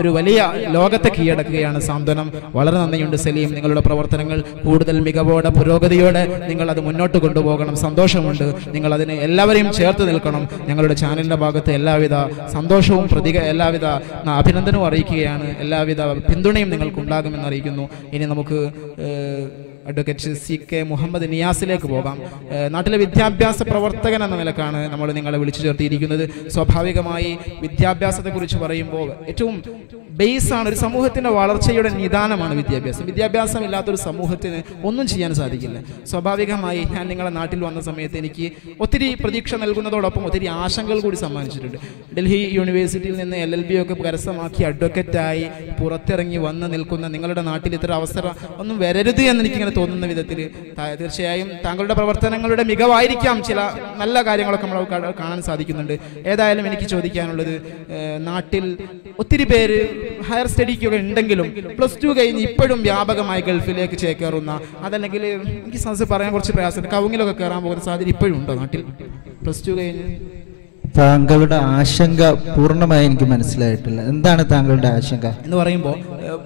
ഒരു വലിയ ലോകത്തെ കീഴടക്കുകയാണ് സാന്ത്വനം. വളരെ നന്ദിയുണ്ട് സലീം, നിങ്ങളുടെ പ്രവർത്തനങ്ങൾ കൂടുതൽ മികവോടെ പുരോഗതിയോടെ നിങ്ങൾ അത് മുന്നോട്ട് കൊണ്ടുപോകണം. സന്തോഷമുണ്ട്, നിങ്ങൾ അതിന് എല്ലാവരെയും ചേർത്ത് നിൽക്കണം. ഞങ്ങളുടെ ചാനലിന്റെ ഭാഗത്ത് എല്ലാവിധ സന്തോഷവും എല്ലാവിധ അഭിനന്ദനവും അറിയിക്കുകയാണ്. എല്ലാവിധ പിന്തുണയും നിങ്ങൾക്കുണ്ടാകുമെന്ന് അറിയിക്കുന്നു. ഇനി നമുക്ക് അഡ്വക്കേറ്റ് CK മുഹമ്മദ് നിയാസിലേക്ക് പോകാം. നാട്ടിലെ വിദ്യാഭ്യാസ പ്രവർത്തകൻ എന്ന നിലക്കാണ് നമ്മൾ നിങ്ങളെ വിളിച്ചു ചേർത്തിയിരിക്കുന്നത്. സ്വാഭാവികമായി വിദ്യാഭ്യാസത്തെക്കുറിച്ച് പറയുമ്പോൾ ഏറ്റവും ബേസാണ്, ഒരു സമൂഹത്തിൻ്റെ വളർച്ചയുടെ നിദാനമാണ് വിദ്യാഭ്യാസം. വിദ്യാഭ്യാസം ഇല്ലാത്തൊരു സമൂഹത്തിന് ഒന്നും ചെയ്യാൻ സാധിക്കില്ല. സ്വാഭാവികമായി ഞാൻ നിങ്ങളുടെ നാട്ടിൽ വന്ന സമയത്ത് എനിക്ക് ഒത്തിരി പ്രതീക്ഷ നൽകുന്നതോടൊപ്പം ഒത്തിരി ആശങ്കകൾ കൂടി സമ്മാനിച്ചിട്ടുണ്ട്. ഡൽഹി യൂണിവേഴ്സിറ്റിയിൽ നിന്ന് LLB ഒക്കെ കരസ്ഥമാക്കി അഡ്വക്കേറ്റായി പുറത്തിറങ്ങി വന്ന് നിൽക്കുന്ന നിങ്ങളുടെ നാട്ടിൽ ഇത്തരം അവസരം ഒന്നും വരരുത് എന്ന് എനിക്കിങ്ങനെ തോന്നുന്ന വിധത്തിൽ തീർച്ചയായും താങ്കളുടെ പ്രവർത്തനങ്ങളുടെ മികവായിരിക്കാം ചില നല്ല കാര്യങ്ങളൊക്കെ നമ്മൾ കാണാൻ സാധിക്കുന്നുണ്ട്. ഏതായാലും എനിക്ക് ചോദിക്കാനുള്ളത്, നാട്ടിൽ ഒത്തിരി പേര് ഹയർ സ്റ്റഡിക്കൊക്കെ ഉണ്ടെങ്കിലും +2 കഴിഞ്ഞ് ഇപ്പോഴും വ്യാപകമായി ഗൾഫിലേക്ക് ചേക്കേറുന്ന, അതല്ലെങ്കിൽ എനിക്ക് പറയാൻ കുറച്ച് പ്രയാസമുണ്ട്, കവുങ്ങിലൊക്കെ കയറാൻ പോകുന്ന സാധ്യത ഇപ്പോഴും ഉണ്ടോ നാട്ടിൽ +2 കഴിഞ്ഞ്? താങ്കളുടെ ആശങ്ക പൂർണ്ണമായി എനിക്ക് മനസ്സിലായിട്ടില്ല. എന്താണ് താങ്കളുടെ ആശങ്ക എന്ന് പറയുമ്പോൾ?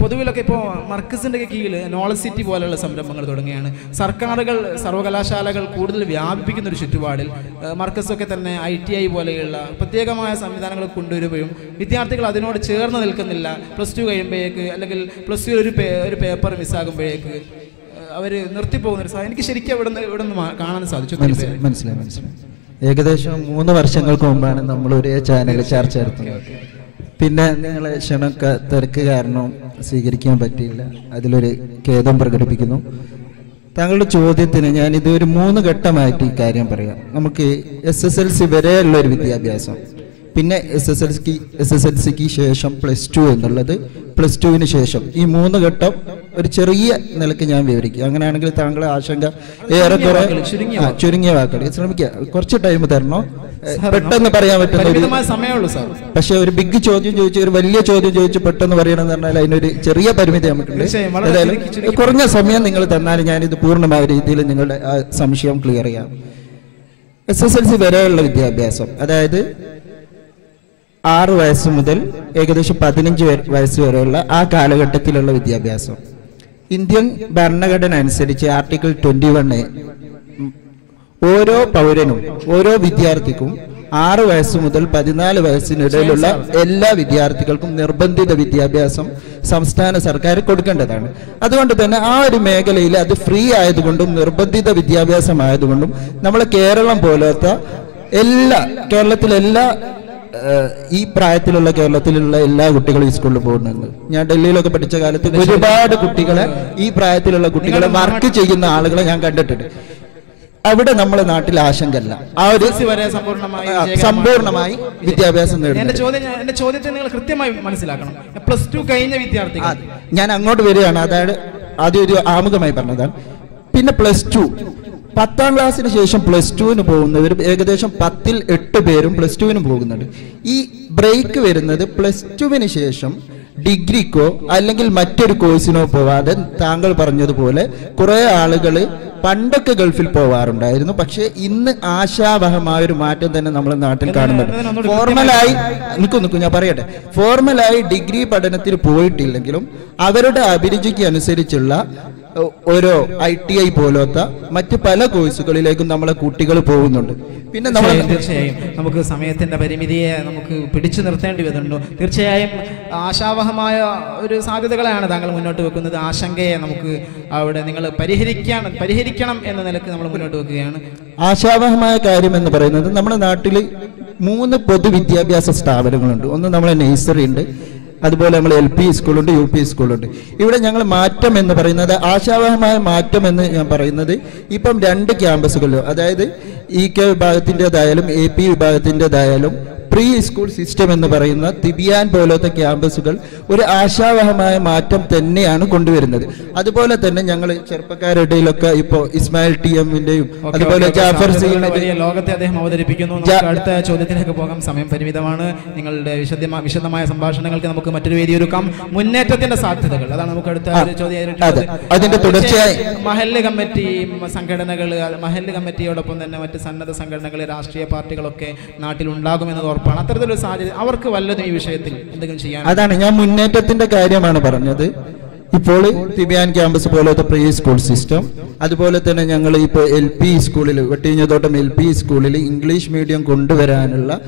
പൊതുവിലൊക്കെ ഇപ്പോൾ മർക്കസിന്റെ കീഴിൽ നോളജ് സിറ്റി പോലെയുള്ള സംരംഭങ്ങൾ തുടങ്ങിയാണ്. സർക്കാരുകൾ, സർവകലാശാലകൾ കൂടുതൽ വ്യാപിപ്പിക്കുന്ന ഒരു ചുറ്റുപാടിൽ മർക്കസൊക്കെ തന്നെ ITI പോലെയുള്ള പ്രത്യേകമായ സംവിധാനങ്ങൾ കൊണ്ടുവരുകയും വിദ്യാർത്ഥികൾ അതിനോട് ചേർന്ന് നിൽക്കുന്നില്ല. +2 കഴിയുമ്പോഴേക്ക് അല്ലെങ്കിൽ +2 ഒരു പേപ്പർ മിസ്സാകുമ്പോഴേക്ക് അവർ നിർത്തിപ്പോകുന്ന ഒരു സാഹചര്യം എനിക്ക് ശരിക്കും ഇവിടെ നിന്ന് കാണാൻ സാധിച്ചു. മനസ്സിലായി. ഏകദേശം 3 വർഷങ്ങൾക്ക് മുമ്പാണ് നമ്മൾ ഒരേ ചാനൽ ചർച്ച നടത്തുന്നത്. പിന്നെ നിങ്ങളെ ക്ഷണമൊക്കെ തിരക്ക് കാരണം സ്വീകരിക്കാൻ പറ്റിയില്ല, അതിലൊരു ഖേദം പ്രകടിപ്പിക്കുന്നു. താങ്കളുടെ ചോദ്യത്തിന് ഞാൻ ഇത് ഒരു 3 ഘട്ടമായിട്ട് ഈ കാര്യം പറയാം. നമുക്ക് SSLC വരെയുള്ള ഒരു വിദ്യാഭ്യാസം, പിന്നെ SSLCക്ക് ശേഷം +2 എന്നുള്ളത്, +2വിന് ശേഷം, ഈ 3 ഘട്ടം ഒരു ചെറിയ നിലയ്ക്ക് ഞാൻ വിവരിക്കുക. അങ്ങനെയാണെങ്കിൽ താങ്കളെ ആശങ്ക ഏറെക്കുറെ ചുരുങ്ങിയ വാക്കുകൾ ശ്രമിക്കുക. കുറച്ച് ടൈം തരണോ, പെട്ടെന്ന് പറയാൻ പറ്റുന്ന. പക്ഷെ ഒരു ബിഗ് ചോദ്യം ചോദിച്ചു, ഒരു വലിയ ചോദ്യം ചോദിച്ചു പെട്ടെന്ന് പറയണമെന്ന് പറഞ്ഞാൽ അതിനൊരു ചെറിയ പരിമിതി നമുക്കുണ്ട്. ഏതായാലും കുറഞ്ഞ സമയം നിങ്ങൾ തന്നാലും ഞാനിത് പൂർണ്ണമായ രീതിയിൽ നിങ്ങളുടെ ആ സംശയം ക്ലിയർ ചെയ്യാം. SSLC വരെയുള്ള വിദ്യാഭ്യാസം, അതായത് 6 വയസ്സ് മുതൽ ഏകദേശം 15 വയസ്സ് വരെയുള്ള ആ കാലഘട്ടത്തിലുള്ള വിദ്യാഭ്യാസം, ഇന്ത്യൻ ഭരണഘടന അനുസരിച്ച് ആർട്ടിക്കിൾ 21 ഓരോ പൗരനും, ഓരോ വിദ്യാർത്ഥിക്കും 6 വയസ്സ് മുതൽ 14 വയസ്സിനിടയിലുള്ള എല്ലാ വിദ്യാർത്ഥികൾക്കും നിർബന്ധിത വിദ്യാഭ്യാസം സംസ്ഥാന സർക്കാർ കൊടുക്കേണ്ടതാണ്. അതുകൊണ്ട് തന്നെ ആ ഒരു മേഖലയിൽ അത് ഫ്രീ ആയതുകൊണ്ടും നിർബന്ധിത വിദ്യാഭ്യാസമായതുകൊണ്ടും നമ്മളെ കേരളം പോലത്തെ കേരളത്തിലെല്ലാ ഈ പ്രായത്തിലുള്ള കേരളത്തിലുള്ള എല്ലാ കുട്ടികളും ഈ സ്കൂളിൽ പോകുന്നുണ്ട്. ഞാൻ ഡൽഹിയിലൊക്കെ പഠിച്ച കാലത്ത് ഒരുപാട് കുട്ടികളെ, ഈ പ്രായത്തിലുള്ള കുട്ടികളെ വർക്ക് ചെയ്യുന്ന ആളുകളെ ഞാൻ കണ്ടിട്ടുണ്ട്. അവിടെ നമ്മുടെ നാട്ടിൽ ആശങ്കല്ല, ആ ഒരു സമ്പൂർണമായി വിദ്യാഭ്യാസം നേടും. എന്റെ ചോദ്യത്തെ നിങ്ങൾ കൃത്യമായി മനസ്സിലാക്കണം. +2 കഴിഞ്ഞ വിദ്യാർത്ഥികൾ, ഞാൻ അങ്ങോട്ട് വരികയാണ്. അതായത് ആദ്യം ഒരു ആമുഖമായി പറഞ്ഞതാണ്. പിന്നെ +2 10ാം ക്ലാസ്സിന് ശേഷം +2 പോകുന്നവർ ഏകദേശം 10ൽ 8 പേരും +2 പോകുന്നുണ്ട്. ഈ ബ്രേക്ക് വരുന്നത് +2 ശേഷം ഡിഗ്രിക്കോ അല്ലെങ്കിൽ മറ്റൊരു കോഴ്സിനോ പോവാതെ താങ്കൾ പറഞ്ഞതുപോലെ കുറേ ആളുകൾ പണ്ടൊക്കെ ഗൾഫിൽ പോവാറുണ്ടായിരുന്നു. പക്ഷേ ഇന്ന് ആശാവഹമായ ഒരു മാറ്റം തന്നെ നമ്മുടെ നാട്ടിൽ കാണുന്നുണ്ട്. ഫോർമലായി ഞാൻ പറയട്ടെ, ഫോർമലായി ഡിഗ്രി പഠനത്തിൽ പോയിട്ടില്ലെങ്കിലും അവരുടെ അഭിരുചിക്ക് അനുസരിച്ചുള്ള ഓരോ ITI പോലത്തെ മറ്റ് പല കോഴ്സുകളിലേക്കും നമ്മളെ കുട്ടികൾ പോകുന്നുണ്ട്. പിന്നെ തീർച്ചയായും നമുക്ക് സമയത്തിന്റെ പരിമിതിയെ നമുക്ക് പിടിച്ചു നിർത്തേണ്ടി വരുന്നുണ്ടോ? തീർച്ചയായും ആശാവഹമായ ഒരു സാധ്യതകളാണ് താങ്കൾ മുന്നോട്ട് വെക്കുന്നത്. ആശങ്കയെ നമുക്ക് അവിടെ നിങ്ങൾ പരിഹരിക്കണം എന്ന നിലക്ക് നമ്മൾ മുന്നോട്ട് വെക്കുകയാണ്. ആശാവഹമായ കാര്യം എന്ന് പറയുന്നത് നമ്മുടെ നാട്ടിൽ 3 പൊതുവിദ്യാഭ്യാസ സ്ഥാപനങ്ങളുണ്ട്. ഒന്ന് നമ്മളെ നഴ്സറി ഉണ്ട്, അതുപോലെ നമ്മൾ LP സ്കൂളുണ്ട്, UP സ്കൂളുണ്ട്. ഇവിടെ ഞങ്ങൾ മാറ്റം എന്ന് പറയുന്നത് ആശാവഹമായ മാറ്റം എന്ന് ഞാൻ പറയുന്നത് ഇപ്പം 2 ക്യാമ്പസുകളിലും, അതായത് EK വിഭാഗത്തിൻ്റെതായാലും AP വിഭാഗത്തിൻ്റെതായാലും പ്രീ സ്കൂൾ സിസ്റ്റം എന്ന് പറയുന്ന തിബിയാൻ പോലത്തെ ക്യാമ്പസുകൾ ഒരു ആശാവഹമായ മാറ്റം തന്നെയാണ് കൊണ്ടുവരുന്നത്. അതുപോലെ തന്നെ ഞങ്ങൾ ചെറുപ്പക്കാരുടെ ഇടയിലൊക്കെ ഇപ്പോൾ ഇസ്മായിൽ TM-ന്റെയും അതുപോലെ ജാഫർ ലോകത്തെ അദ്ദേഹം അവതരിപ്പിക്കുന്നു. അടുത്ത ചോദ്യത്തിലേക്ക് പോകാം, സമയം പരിമിതമാണ്. നിങ്ങളുടെ വിശദമായ സംഭാഷണങ്ങൾക്ക് നമുക്ക് മറ്റൊരു വേദി ഒരുക്കാം. മുന്നേറ്റത്തിന്റെ സാധ്യതകൾ, അതാണ് നമുക്ക് അടുത്ത ചോദ്യം. അതിന്റെ തുടർച്ചയായി മഹല്ല് കമ്മിറ്റി സംഘടനകൾ, മഹല്ല് കമ്മിറ്റിയോടൊപ്പം തന്നെ മറ്റ് സന്നദ്ധ സംഘടനകൾ, രാഷ്ട്രീയ പാർട്ടികളൊക്കെ നാട്ടിൽ ഉണ്ടാകുമെന്ന് ഉറപ്പാണ്. അത്തരത്തിലൊരു സാധ്യത അവർക്ക് വല്ലതും ഈ വിഷയത്തിൽ എന്തെങ്കിലും ചെയ്യാൻ? അതാണ് ഞാൻ മുന്നേറ്റത്തിന്റെ കാര്യമാണ് പറഞ്ഞത്. ഇപ്പോൾ തിബിയാൻ ക്യാമ്പസ് പോലത്തെ പ്രീ സ്കൂൾ സിസ്റ്റം, അതുപോലെ തന്നെ ഞങ്ങൾ ഇപ്പോൾ LP സ്കൂളിൽ വെട്ടിഞ്ഞതോട്ടം LP സ്കൂളിൽ ഇംഗ്ലീഷ് മീഡിയം കൊണ്ടുവരാനുള്ള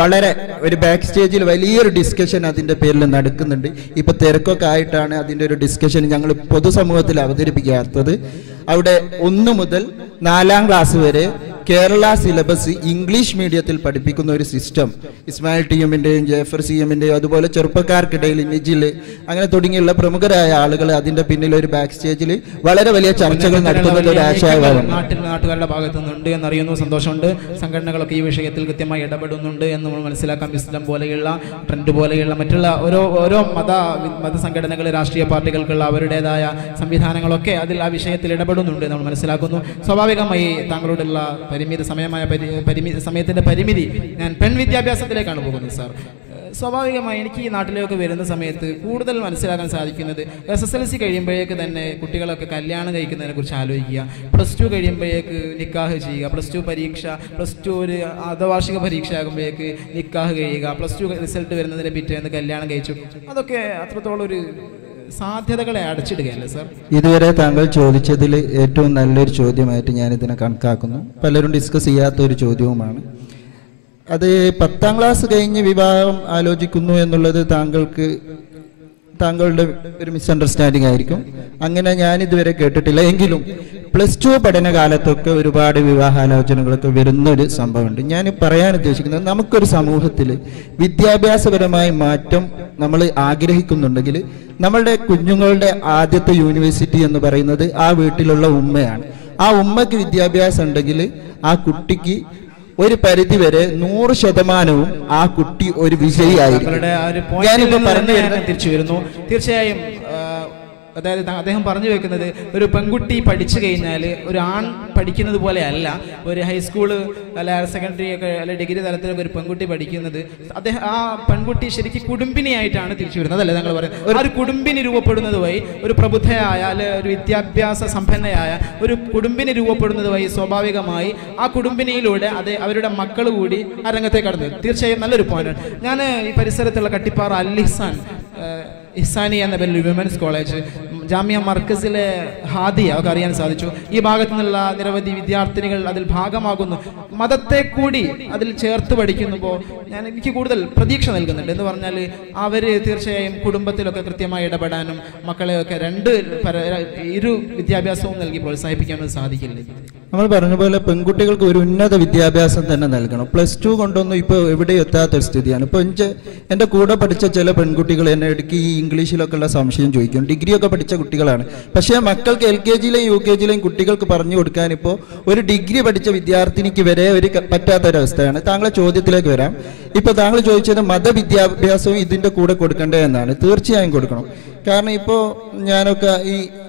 വളരെ ഒരു ബാക്ക് സ്റ്റേജിൽ വലിയൊരു ഡിസ്കഷൻ അതിൻ്റെ പേരിൽ നടക്കുന്നുണ്ട്. ഇപ്പോൾ തിരക്കൊക്കെ ആയിട്ടാണ് അതിൻ്റെ ഒരു ഡിസ്കഷൻ ഞങ്ങൾ പൊതുസമൂഹത്തിൽ അവതരിപ്പിക്കാത്തത്. അവിടെ 1 മുതൽ 4ാം ക്ലാസ് വരെ കേരള സിലബസ് ഇംഗ്ലീഷ് മീഡിയത്തിൽ പഠിപ്പിക്കുന്ന ഒരു സിസ്റ്റം ഇസ്മായിൽ TM-ന്റെയും ജാഫർ CM-ന്റെയും അതുപോലെ ചെറുപ്പക്കാർക്കിടയിൽ നിജിൽ അങ്ങനെ തുടങ്ങിയുള്ള പ്രമുഖരായ ആളുകൾ അതിന്റെ പിന്നിൽ ഒരു ബാക്ക് സ്റ്റേജിൽ വളരെ വലിയ ചർച്ചകൾ നടത്തുന്നത് ഒരു ആശയമാണ്. നാട്ടുകാരുടെ ഭാഗത്തു നിന്നുണ്ട് എന്നറിയുന്നു, സന്തോഷമുണ്ട്. സംഘടനകളൊക്കെ ഈ വിഷയത്തിൽ കൃത്യമായി ഇടപെടുന്നുണ്ട് എന്ന് നമ്മൾ മനസ്സിലാക്കാം. ഇസ്ലാം പോലെയുള്ള ട്രെൻഡ് പോലെയുള്ള മറ്റുള്ള ഓരോ മത സംഘടനകൾ, രാഷ്ട്രീയ പാർട്ടികൾക്കുള്ള അവരുടേതായ സംവിധാനങ്ങളൊക്കെ അതിൽ ആ വിഷയത്തിൽ ഇടപെടുന്നുണ്ട് നമ്മൾ മനസ്സിലാക്കുന്നു. സ്വാഭാവികമായി താങ്കളോടുള്ള സമയത്തിന്റെ പരിമിതി, ഞാൻ വിദ്യാഭ്യാസത്തിലേക്കാണ് പോകുന്നത് സാർ. സ്വാഭാവികമായി എനിക്ക് ഈ നാട്ടിലേക്ക് വരുന്ന സമയത്ത് കൂടുതൽ മനസ്സിലാക്കാൻ സാധിക്കുന്നത് SSLC കഴിയുമ്പോഴേക്ക് തന്നെ കുട്ടികളൊക്കെ കല്യാണം കഴിക്കുന്നതിനെ കുറിച്ച് ആലോചിക്കുക, +2 കഴിയുമ്പോഴേക്ക് നിക്കാഹ് ചെയ്യുക, +2 ഒരു അർദ്ധവാർഷിക പരീക്ഷ ആകുമ്പോഴേക്ക് നിക്കാഹ് കഴിയുക, +2 റിസൾട്ട് വരുന്നതിനെ പിറ്റേന്ന് കല്യാണം കഴിച്ചു. അതൊക്കെ അത്രത്തോളം ഒരു സാധ്യതകളെ അടച്ചിടുകയല്ലേ സാർ? ഇതുവരെ താങ്കൾ ചോദിച്ചതിൽ ഏറ്റവും നല്ലൊരു ചോദ്യമായിട്ട് ഞാനിതിനെ കണക്കാക്കുന്നു. പലരും ഡിസ്കസ് ചെയ്യാത്തൊരു ചോദ്യവുമാണ് അത്. 10ാം ക്ലാസ് കഴിഞ്ഞ് വിവാഹം ആലോചിക്കുന്നു എന്നുള്ളത് താങ്കളുടെ ഒരു മിസ്അണ്ടർസ്റ്റാൻഡിങ് ആയിരിക്കും. അങ്ങനെ ഞാനിതുവരെ കേട്ടിട്ടില്ല. എങ്കിലും +2 പഠനകാലത്തൊക്കെ ഒരുപാട് വിവാഹാലോചനകളൊക്കെ വരുന്നൊരു സംഭവമുണ്ട്. ഞാൻ പറയാൻ ഉദ്ദേശിക്കുന്നത്, നമുക്കൊരു സമൂഹത്തിൽ വിദ്യാഭ്യാസപരമായ മാറ്റം നമ്മൾ ആഗ്രഹിക്കുന്നുണ്ടെങ്കിൽ നമ്മളുടെ കുഞ്ഞുങ്ങളുടെ ആദ്യത്തെ യൂണിവേഴ്സിറ്റി എന്ന് പറയുന്നത് ആ വീട്ടിലുള്ള ഉമ്മയാണ്. ആ ഉമ്മക്ക് വിദ്യാഭ്യാസം ഉണ്ടെങ്കിൽ ആ കുട്ടിക്ക് ഒരു പരിധി വരെ 100% ആ കുട്ടി ഒരു വിജയിയായിരിക്കും. തിരിച്ചു വരുന്നു. തീർച്ചയായും അതായത് അദ്ദേഹം പറഞ്ഞു വെക്കുന്നത്, ഒരു പെൺകുട്ടി പഠിച്ചു കഴിഞ്ഞാൽ ഒരു ആൺ പഠിക്കുന്നത് പോലെ അല്ല. ഒരു ഹൈസ്കൂള് അല്ല സെക്കൻഡറി ഒക്കെ അല്ലെ ഡിഗ്രി തലത്തിലൊക്കെ ഒരു പെൺകുട്ടി പഠിക്കുന്നത്, ആ പെൺകുട്ടി ശരിക്കും കുടുംബിനിയായിട്ടാണ് തിരിച്ചു വരുന്നത്, അതല്ലേ താങ്കൾ പറയുന്നത്? ആ ഒരു കുടുംബിനി രൂപപ്പെടുന്നത് വഴി, ഒരു പ്രബുദ്ധയായ അല്ലെ ഒരു വിദ്യാഭ്യാസ സമ്പന്നയായ ഒരു കുടുംബിനി രൂപപ്പെടുന്നത് വഴി സ്വാഭാവികമായി ആ കുടുംബിനിയിലൂടെ അവരുടെ മക്കൾ കൂടി ആ രംഗത്തേക്ക് കടന്നു. തീർച്ചയായും നല്ലൊരു പോയിന്റാണ്. ഞാൻ ഈ പരിസരത്തുള്ള കട്ടിപ്പാറ ഇഹ്സാനി എന്ന പേരിൽ വിമൻസ് കോളേജ്, ജാമിയ മർക്കസിലെ ഹാദിയ ഒക്കെ അറിയാൻ സാധിച്ചു. ഈ ഭാഗത്തു നിന്നുള്ള നിരവധി വിദ്യാർത്ഥിനികൾ അതിൽ ഭാഗമാകുന്നു, മതത്തെ കൂടി അതിൽ ചേർത്ത് പഠിക്കുമ്പോൾ എനിക്ക് കൂടുതൽ പ്രതീക്ഷ നൽകുന്നുണ്ട്. എന്ന് പറഞ്ഞാൽ അവർ തീർച്ചയായും കുടുംബത്തിലൊക്കെ കൃത്യമായി ഇടപെടാനും മക്കളെയൊക്കെ ഇരു വിദ്യാഭ്യാസവും നൽകി പ്രോത്സാഹിപ്പിക്കാനും സാധിക്കില്ലേ? നമ്മൾ പറഞ്ഞ പോലെ പെൺകുട്ടികൾക്ക് ഒരു ഉന്നത വിദ്യാഭ്യാസം തന്നെ നൽകണം. +2 കൊണ്ടൊന്നും ഇപ്പോൾ എവിടെയും എത്താത്തൊരു സ്ഥിതിയാണ്. ഇപ്പോൾ എൻ്റെ കൂടെ പഠിച്ച ചില പെൺകുട്ടികൾ എന്നെ ഇടയ്ക്ക് ഈ ഇംഗ്ലീഷിലൊക്കെ ഉള്ള സംശയം ചോദിക്കും. ഡിഗ്രിയൊക്കെ പഠിച്ച കുട്ടികളാണ്. പക്ഷേ മക്കൾക്ക് LKGയിലെയും UKGയിലെയും കുട്ടികൾക്ക് പറഞ്ഞു കൊടുക്കാൻ ഇപ്പോൾ ഒരു ഡിഗ്രി പഠിച്ച വിദ്യാർത്ഥിനിക്ക് വരെ പറ്റാത്തൊരവസ്ഥയാണ്. താങ്കളെ ചോദ്യത്തിലേക്ക് വരാം. ഇപ്പോൾ താങ്കൾ ചോദിച്ചത് മതവിദ്യാഭ്യാസവും ഇതിൻ്റെ കൂടെ കൊടുക്കണ്ടേ എന്നാണ്. തീർച്ചയായും കൊടുക്കണം. കാരണം ഇപ്പോൾ ഞാനൊക്കെ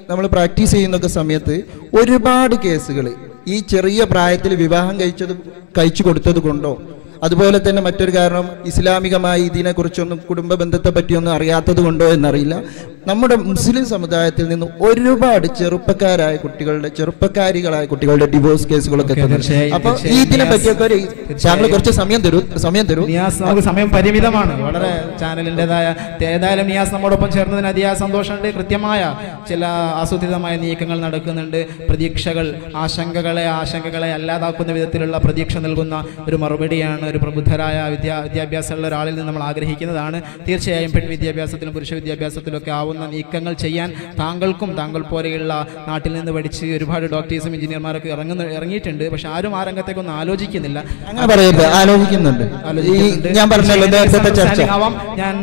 നമ്മൾ പ്രാക്ടീസ് ചെയ്യുന്നൊക്കെ സമയത്ത് ഒരുപാട് കേസുകൾ ഈ ചെറിയ പ്രായത്തിൽ വിവാഹം കഴിച്ചു കൊടുത്തത് കൊണ്ടോ, അതുപോലെ തന്നെ മറ്റൊരു കാരണം ഇസ്ലാമികമായി ഇതിനെക്കുറിച്ചൊന്നും കുടുംബ ബന്ധത്തെ പറ്റിയൊന്നും അറിയാത്തത് കൊണ്ടോ എന്നറിയില്ല, നമ്മുടെ മുസ്ലിം സമുദായത്തിൽ നിന്ന് ഒരുപാട് ചെറുപ്പക്കാരികളായ കുട്ടികളുടെ ഡിവോഴ്സ് കേസുകളൊക്കെ. അപ്പൊ ഇതിനെ പറ്റിയൊക്കെ താങ്കൾ കുറച്ച് സമയം തരൂ. നിയാസ്, നമുക്ക് സമയം പരിമിതമാണ് വളരെ ചാനലിൻ്റെതായ. ഏതായാലും നിയാസ് നമ്മോടൊപ്പം ചേർന്നതിന് അതിയായ സന്തോഷമുണ്ട്. കൃത്യമായ ചില ആസൂത്രിതമായ നീക്കങ്ങൾ നടക്കുന്നുണ്ട്. പ്രതീക്ഷകൾ ആശങ്കകളെ അല്ലാതാക്കുന്ന വിധത്തിലുള്ള പ്രതീക്ഷ നൽകുന്ന ഒരു മറുപടിയാണ് ഒരു പ്രബുദ്ധരായ വിദ്യാഭ്യാസമുള്ള ഒരാളിൽ നിന്ന് നമ്മൾ ആഗ്രഹിക്കുന്നതാണ്. തീർച്ചയായും പെൺവിദ്യാഭ്യാസത്തിലും പുരുഷ വിദ്യാഭ്യാസത്തിലൊക്കെ ആവുന്ന നീക്കങ്ങൾ ചെയ്യാൻ താങ്കൾക്കും താങ്കൾ പോലെയുള്ള നാട്ടിൽ നിന്ന് പഠിച്ച് ഒരുപാട് ഡോക്ടേഴ്സും എഞ്ചിനീയർമാരൊക്കെ ഇറങ്ങിയിട്ടുണ്ട്. പക്ഷെ ആരും ആ രംഗത്തേക്കൊന്നും ആലോചിക്കുന്നില്ല. ഞാൻ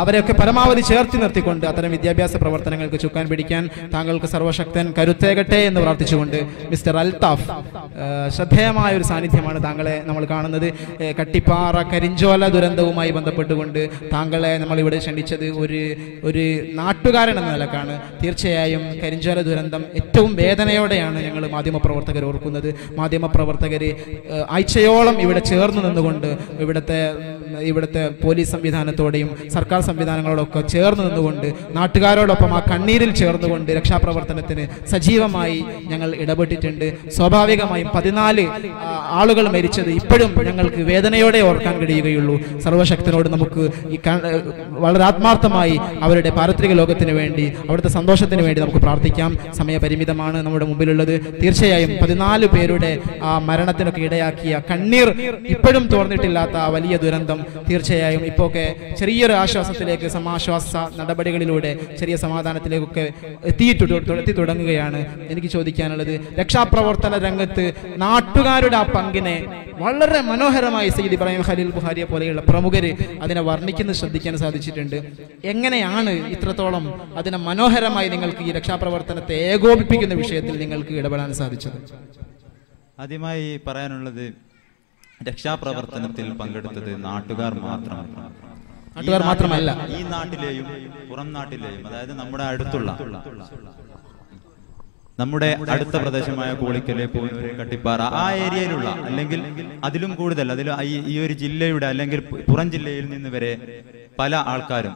അവരെയൊക്കെ പരമാവധി ചേർത്തി നിർത്തിക്കൊണ്ട് അത്തരം വിദ്യാഭ്യാസ പ്രവർത്തനങ്ങൾക്ക് ചുക്കാൻ പിടിക്കാൻ താങ്കൾക്ക് സർവശക്തൻ കരുത്തേകട്ടെ എന്ന് പ്രാർത്ഥിച്ചുകൊണ്ട് മിസ്റ്റർ അൽത്താഫ്, ശ്രദ്ധേയമായ ഒരു സാന്നിധ്യമാണ് താങ്കളെ നമ്മൾ കാണുന്നത്. കട്ടിപ്പാറ കരിഞ്ചോല ദുരന്തവുമായി ബന്ധപ്പെട്ടുകൊണ്ട് താങ്കളെ നമ്മളിവിടെ ക്ഷണിച്ചത് ഒരു നാട്ടുകാരൻ എന്ന നിലക്കാണ്. തീർച്ചയായും കരിഞ്ചോല ദുരന്തം ഏറ്റവും വേദനയോടെയാണ് ഞങ്ങൾ മാധ്യമപ്രവർത്തകർ ഓർക്കുന്നത്. മാധ്യമപ്രവർത്തകർ ആഴ്ചയോളം ഇവിടെ ചേർന്ന് നിന്നുകൊണ്ട് ഇവിടുത്തെ പോലീസ് സംവിധാനത്തോടെയും സർക്കാർ സംവിധാനങ്ങളോടൊക്കെ ചേർന്ന് നിന്നുകൊണ്ട് നാട്ടുകാരോടൊപ്പം ആ കണ്ണീരിൽ ചേർന്നുകൊണ്ട് രക്ഷാപ്രവർത്തനത്തിന് സജീവമായി ഞങ്ങൾ ഇടപെട്ടിട്ടുണ്ട്. സ്വാഭാവികമായും 14 ആളുകൾ മരിച്ചത് ഇപ്പോഴും ഞങ്ങൾക്ക് വേദനയോടെ ഓർക്കാൻ കഴിയുകയുള്ളൂ. സർവശക്തനോട് നമുക്ക് വളരെ ആത്മാർത്ഥമായി അവരുടെ പാരത്രിക ലോകത്തിന് വേണ്ടി, അവിടുത്തെ സന്തോഷത്തിന് വേണ്ടി നമുക്ക് പ്രാർത്ഥിക്കാം. സമയപരിമിതമാണ് നമ്മുടെ മുമ്പിലുള്ളത്. തീർച്ചയായും 14 പേരുടെ ആ മരണത്തിനൊക്കെ ഇടയാക്കിയ കണ്ണീർ ഇപ്പോഴും തോർന്നിട്ടില്ലാത്ത ആ വലിയ ദുരന്തം തീർച്ചയായും ഇപ്പോഴൊക്കെ ചെറിയൊരു ആശ്വാസത്തിലേക്ക്, സമാശ്വാസ നടപടികളിലൂടെ ചെറിയ സമാധാനത്തിലേക്കൊക്കെ എത്തി തുടങ്ങുകയാണ്. എനിക്ക് ചോദിക്കാനുള്ളത്, രക്ഷാപ്രവർത്തന രംഗത്ത് നാട്ടുകാരുടെ ആ പങ്കിനെ വളരെ മനോഹരമായി സയ്യിദ് ഇബ്രാഹിം ഖലീൽ ബുഖാരിയെ പോലെയുള്ള പ്രമുഖർ അതിനെ വർണ്ണിക്കുന്നത് ശ്രദ്ധിക്കാൻ സാധിച്ചിട്ടുണ്ട്. എങ്ങനെയാണ് ഇത്രത്തോളം അതിനെ മനോഹരമായി നിങ്ങൾക്ക് ഈ രക്ഷാപ്രവർത്തനത്തെ ഏകോപിപ്പിക്കുന്ന വിഷയത്തിൽ നിങ്ങൾക്ക് ഇടപെടാൻ സാധിച്ചത്? ആദ്യമായി പറയാനുള്ളത്, രക്ഷാപ്രവർത്തനത്തിൽ പങ്കെടുത്തത് നാട്ടുകാർ മാത്രമല്ല, ഈ നാട്ടിലെയും പുറം നാട്ടിലെയും, അതായത് നമ്മുടെ അടുത്ത പ്രദേശമായ കോളിക്കല്, പൂനൂര്, കട്ടിപ്പാറ, ആ ഏരിയയിലുള്ള, അല്ലെങ്കിൽ അതിലും കൂടുതൽ, ഈ ഒരു ജില്ലയുടെ അല്ലെങ്കിൽ പുറം ജില്ലയിൽ നിന്ന് വരെ പല ആൾക്കാരും,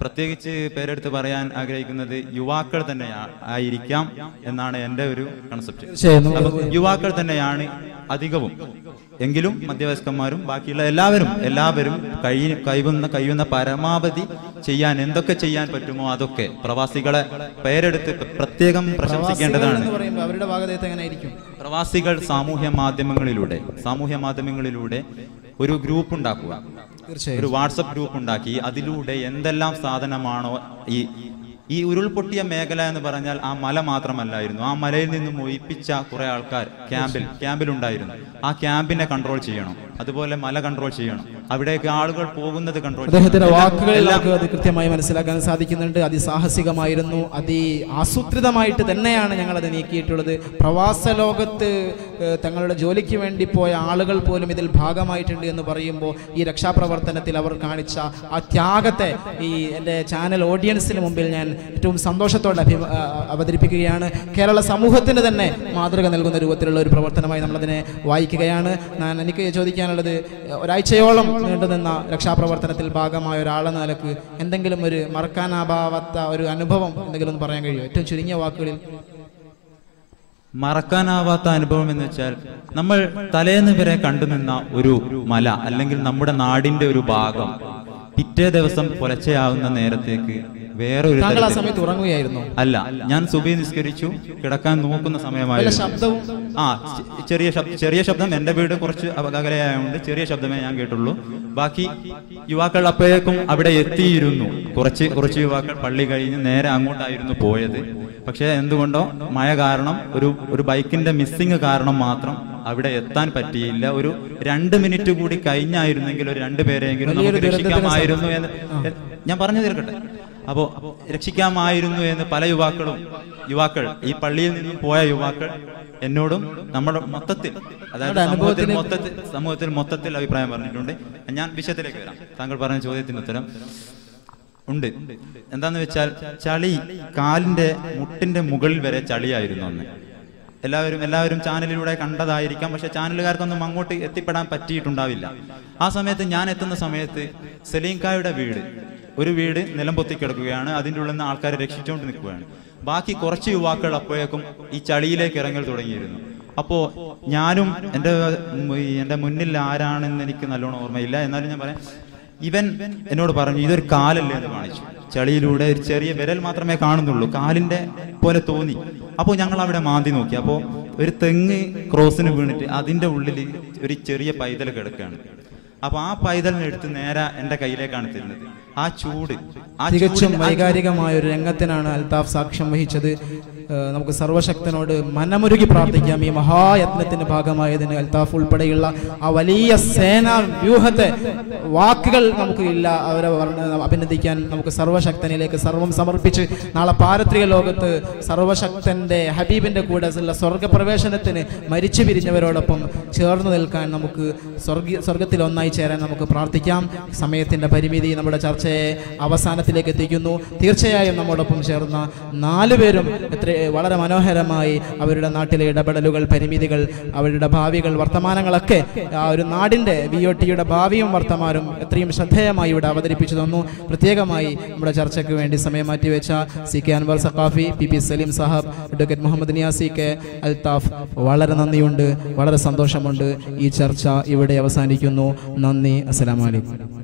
പ്രത്യേകിച്ച് പേരെടുത്ത് പറയാൻ ആഗ്രഹിക്കുന്നത് യുവാക്കൾ തന്നെ ആയിരിക്കാം എന്നാണ് എൻ്റെ ഒരു കൺസെപ്റ്റ്. യുവാക്കൾ തന്നെയാണ് അധികവും. എങ്കിലും മധ്യവയസ്കന്മാരും ബാക്കിയുള്ള എല്ലാവരും കഴിയുന്ന പരമാവധി ചെയ്യാൻ, എന്തൊക്കെ ചെയ്യാൻ പറ്റുമോ അതൊക്കെ പ്രവാസികളെ പേരെടുത്ത് പ്രത്യേകം പ്രശംസിക്കേണ്ടതാണ്. പ്രവാസികൾ സാമൂഹ്യ മാധ്യമങ്ങളിലൂടെ ഒരു ഗ്രൂപ്പ് ഉണ്ടാക്കുക, ഒരു വാട്സപ്പ് ഗ്രൂപ്പ് ഉണ്ടാക്കി അതിലൂടെ എന്തെല്ലാം സാധനമാണോ ഈ ഉരുൾപൊട്ടിയ മേഖല എന്ന് പറഞ്ഞാൽ ആ മല മാത്രമല്ലായിരുന്നു. ആ മലയിൽ നിന്നും ഒഴിപ്പിച്ച കുറെ ആൾക്കാർ ക്യാമ്പിലുണ്ടായിരുന്നു. ആ ക്യാമ്പിനെ കൺട്രോൾ ചെയ്യണം, അതുപോലെ മല കൺട്രോൾ ചെയ്യണം, അവിടേക്ക് ആളുകൾ പോകുന്നത് കൺട്രോൾ ചെയ്യണം. അദ്ദേഹത്തിന്റെ വാക്കുകളിൽ അത് കൃത്യമായി മനസ്സിലാക്കാൻ സാധിക്കുന്നുണ്ട്. അതിസാഹസികമായിരുന്നു, ആസൂത്രിതമായിട്ട് തന്നെയാണ് ഞങ്ങൾ അത് നീക്കിയിട്ടുള്ളത്. പ്രവാസ ലോകത്ത് തങ്ങളുടെ ജോലിക്ക് വേണ്ടി പോയ ആളുകൾ പോലും ഇതിൽ ഭാഗമായിട്ടുണ്ട് എന്ന് പറയുമ്പോൾ ഈ രക്ഷാപ്രവർത്തനത്തിൽ അവർ കാണിച്ച ആ ത്യാഗത്തെ ഈ എൻ്റെ ചാനൽ ഓഡിയൻസിന് മുമ്പിൽ ഞാൻ ഏറ്റവും സന്തോഷത്തോടെ അവതരിപ്പിക്കുകയാണ്. കേരള സമൂഹത്തിന് തന്നെ മാതൃക നൽകുന്ന രൂപത്തിലുള്ള ഒരു പ്രവർത്തനമായി നമ്മളതിനെ വായിക്കുകയാണ്. എനിക്ക് ചോദിക്കാനുള്ളത്, ഒരാഴ്ചയോളം നീണ്ടുനിന്ന രക്ഷാപ്രവർത്തനത്തിൽ ഭാഗമായ ഒരാളെന്ന നിലക്ക് എന്തെങ്കിലും ഒരു മറക്കാനാവാത്ത ഒരു അനുഭവം എന്തെങ്കിലും ഒന്ന് പറയാൻ കഴിയുമോ, ഏറ്റവും ചുരുങ്ങിയ വാക്കുകളിൽ? മറക്കാനാവാത്ത അനുഭവം എന്ന് വെച്ചാൽ, നമ്മൾ തലേന്ന് വരെ കണ്ടുനിന്ന ഒരു മല അല്ലെങ്കിൽ നമ്മുടെ നാടിന്റെ ഒരു ഭാഗം പിറ്റേ ദിവസം പുലർച്ചെയാവുന്ന നേരത്തേക്ക് വേറൊരു സമയത്ത് ഉറങ്ങുകയായിരുന്നു. അല്ല, ഞാൻ സുബഹി നിസ്കരിച്ചു കിടക്കാൻ നോക്കുന്ന സമയമായിരുന്നു. ചെറിയ ശബ്ദം, എന്റെ വീട് കുറച്ച് അകലെയായതുകൊണ്ട് ചെറിയ ശബ്ദമേ ഞാൻ കേട്ടുള്ളൂ. ബാക്കി യുവാക്കൾ അപ്പോഴേക്കും അവിടെ എത്തിയിരുന്നു. കുറച്ച് യുവാക്കൾ പള്ളി കഴിഞ്ഞ് നേരെ അങ്ങോട്ടായിരുന്നു പോയത്. പക്ഷേ എന്തുകൊണ്ടോ മഴ കാരണം ഒരു ബൈക്കിന്റെ മിസ്സിങ് കാരണം മാത്രം അവിടെ എത്താൻ പറ്റിയില്ല. ഒരു 2 മിനിറ്റ് കൂടി കഴിഞ്ഞായിരുന്നെങ്കിൽ ഒരു 2 പേരെങ്കിലും നമുക്ക് രക്ഷിക്കാമായിരുന്നു എന്ന് ഞാൻ പറഞ്ഞു തീർക്കട്ടെ. അപ്പോ രക്ഷിക്കാമായിരുന്നു എന്ന് പല യുവാക്കൾ ഈ പള്ളിയിൽ നിന്നും പോയ യുവാക്കൾ എന്നോടും നമ്മുടെ മൊത്തത്തിൽ, അതായത് സമൂഹത്തിൽ മൊത്തത്തിൽ അഭിപ്രായം പറഞ്ഞിട്ടുണ്ട്. ഞാൻ വിഷയത്തിലേക്ക് വരാം. താങ്കൾ പറഞ്ഞ ചോദ്യത്തിന് ഉത്തരം ഉണ്ട്. എന്താന്ന് വെച്ചാൽ ചളി കാലിന്റെ മുട്ടിന്റെ മുകളിൽ വരെ ചളിയായിരുന്നു അന്ന്. എല്ലാവരും ചാനലിലൂടെ കണ്ടതായിരിക്കാം, പക്ഷെ ചാനലുകാർക്കൊന്നും അങ്ങോട്ട് എത്തിപ്പെടാൻ പറ്റിയിട്ടുണ്ടാവില്ല. ആ സമയത്ത് ഞാൻ എത്തുന്ന സമയത്ത് സലീംകായുടെ ഒരു വീട് നിലം പൊത്തിക്കിടക്കുകയാണ്. അതിൻ്റെ ഉള്ളിൽ നിന്ന് ആൾക്കാരെ രക്ഷിച്ചുകൊണ്ട് നിൽക്കുകയാണ്. ബാക്കി കുറച്ച് യുവാക്കൾ അപ്പോഴേക്കും ഈ ചളിയിലേക്ക് ഇറങ്ങൽ തുടങ്ങിയിരുന്നു. അപ്പോൾ ഞാനും എൻ്റെ മുന്നിൽ ആരാണെന്ന് എനിക്ക് നല്ലോണം ഓർമ്മയില്ല, എന്നാലും ഞാൻ പറയാം, ഇവൻ എന്നോട് പറഞ്ഞു ഇതൊരു കാലല്ലേ എന്ന് കാണിച്ചു. ചളിയിലൂടെ ഒരു ചെറിയ വിരൽ മാത്രമേ കാണുന്നുള്ളൂ, കാലിന്റെ പോലെ തോന്നി. അപ്പോൾ ഞങ്ങൾ അവിടെ മാന്തി നോക്കി. അപ്പോൾ ഒരു തെങ്ങ് ക്രോസിന് വീണിട്ട് അതിന്റെ ഉള്ളിൽ ഒരു ചെറിയ പൈതൽ കിടക്കുകയാണ്. അപ്പൊ ആ പൈതലിനെടുത്ത് നേരെ എന്റെ കയ്യിലേക്കാണ് തരുന്നത്. തികച്ചും വൈകാരികമായ ഒരു രംഗത്തിനാണ് അൽത്താഫ് സാക്ഷ്യം വഹിച്ചത്. നമുക്ക് സർവശക്തനോട് മനമുരുകി പ്രാർത്ഥിക്കാം. ഈ മഹായത്നത്തിന്റെ ഭാഗമായതിന് അൽത്താഫ് ഉൾപ്പെടെയുള്ള ആ വലിയ സേനാ വ്യൂഹത്തെ വാക്കുകൾ നമുക്ക് ഇല്ല അവരെ അഭിനന്ദിക്കാൻ. നമുക്ക് സർവശക്തനിലേക്ക് സർവം സമർപ്പിച്ച് നാളെ പാരത്രിക ലോകത്ത് സർവശക്തന്റെ ഹബീബിന്റെ കൂടെ സ്വർഗപ്രവേശനത്തിന് മരിച്ചു പിരിഞ്ഞവരോടൊപ്പം ചേർന്ന് നിൽക്കാൻ നമുക്ക് സ്വർഗത്തിൽ ഒന്നായി ചേരാൻ നമുക്ക് പ്രാർത്ഥിക്കാം. സമയത്തിന്റെ പരിമിതി നമ്മുടെ ചർച്ചയെ അവസാനത്തിലേക്ക് എത്തിക്കുന്നു. തീർച്ചയായും നമ്മോടൊപ്പം ചേർന്ന 4 പേരും വളരെ മനോഹരമായി അവരുടെ നാട്ടിലെ ഇടപെടലുകൾ, പരിമിതികൾ, അവരുടെ ഭാവികൾ, വർത്തമാനങ്ങളൊക്കെ ആ ഒരു നാടിൻ്റെ VOTയുടെ ഭാവിയും വർത്തമാനവും എത്രയും ശ്രദ്ധേയമായി ഇവിടെ അവതരിപ്പിച്ചു തന്നു. പ്രത്യേകമായി നമ്മുടെ ചർച്ചയ്ക്ക് വേണ്ടി സമയം മാറ്റിവെച്ച CK Anwar Saqafi, PP Saleem Sahab, advocate Muhammad Niyazi K, Althaf, വളരെ നന്ദിയുണ്ട്, വളരെ സന്തോഷമുണ്ട്. ഈ ചർച്ച ഇവിടെ അവസാനിക്കുന്നു. നന്ദി. അസ്സലാമു അലൈക്കും.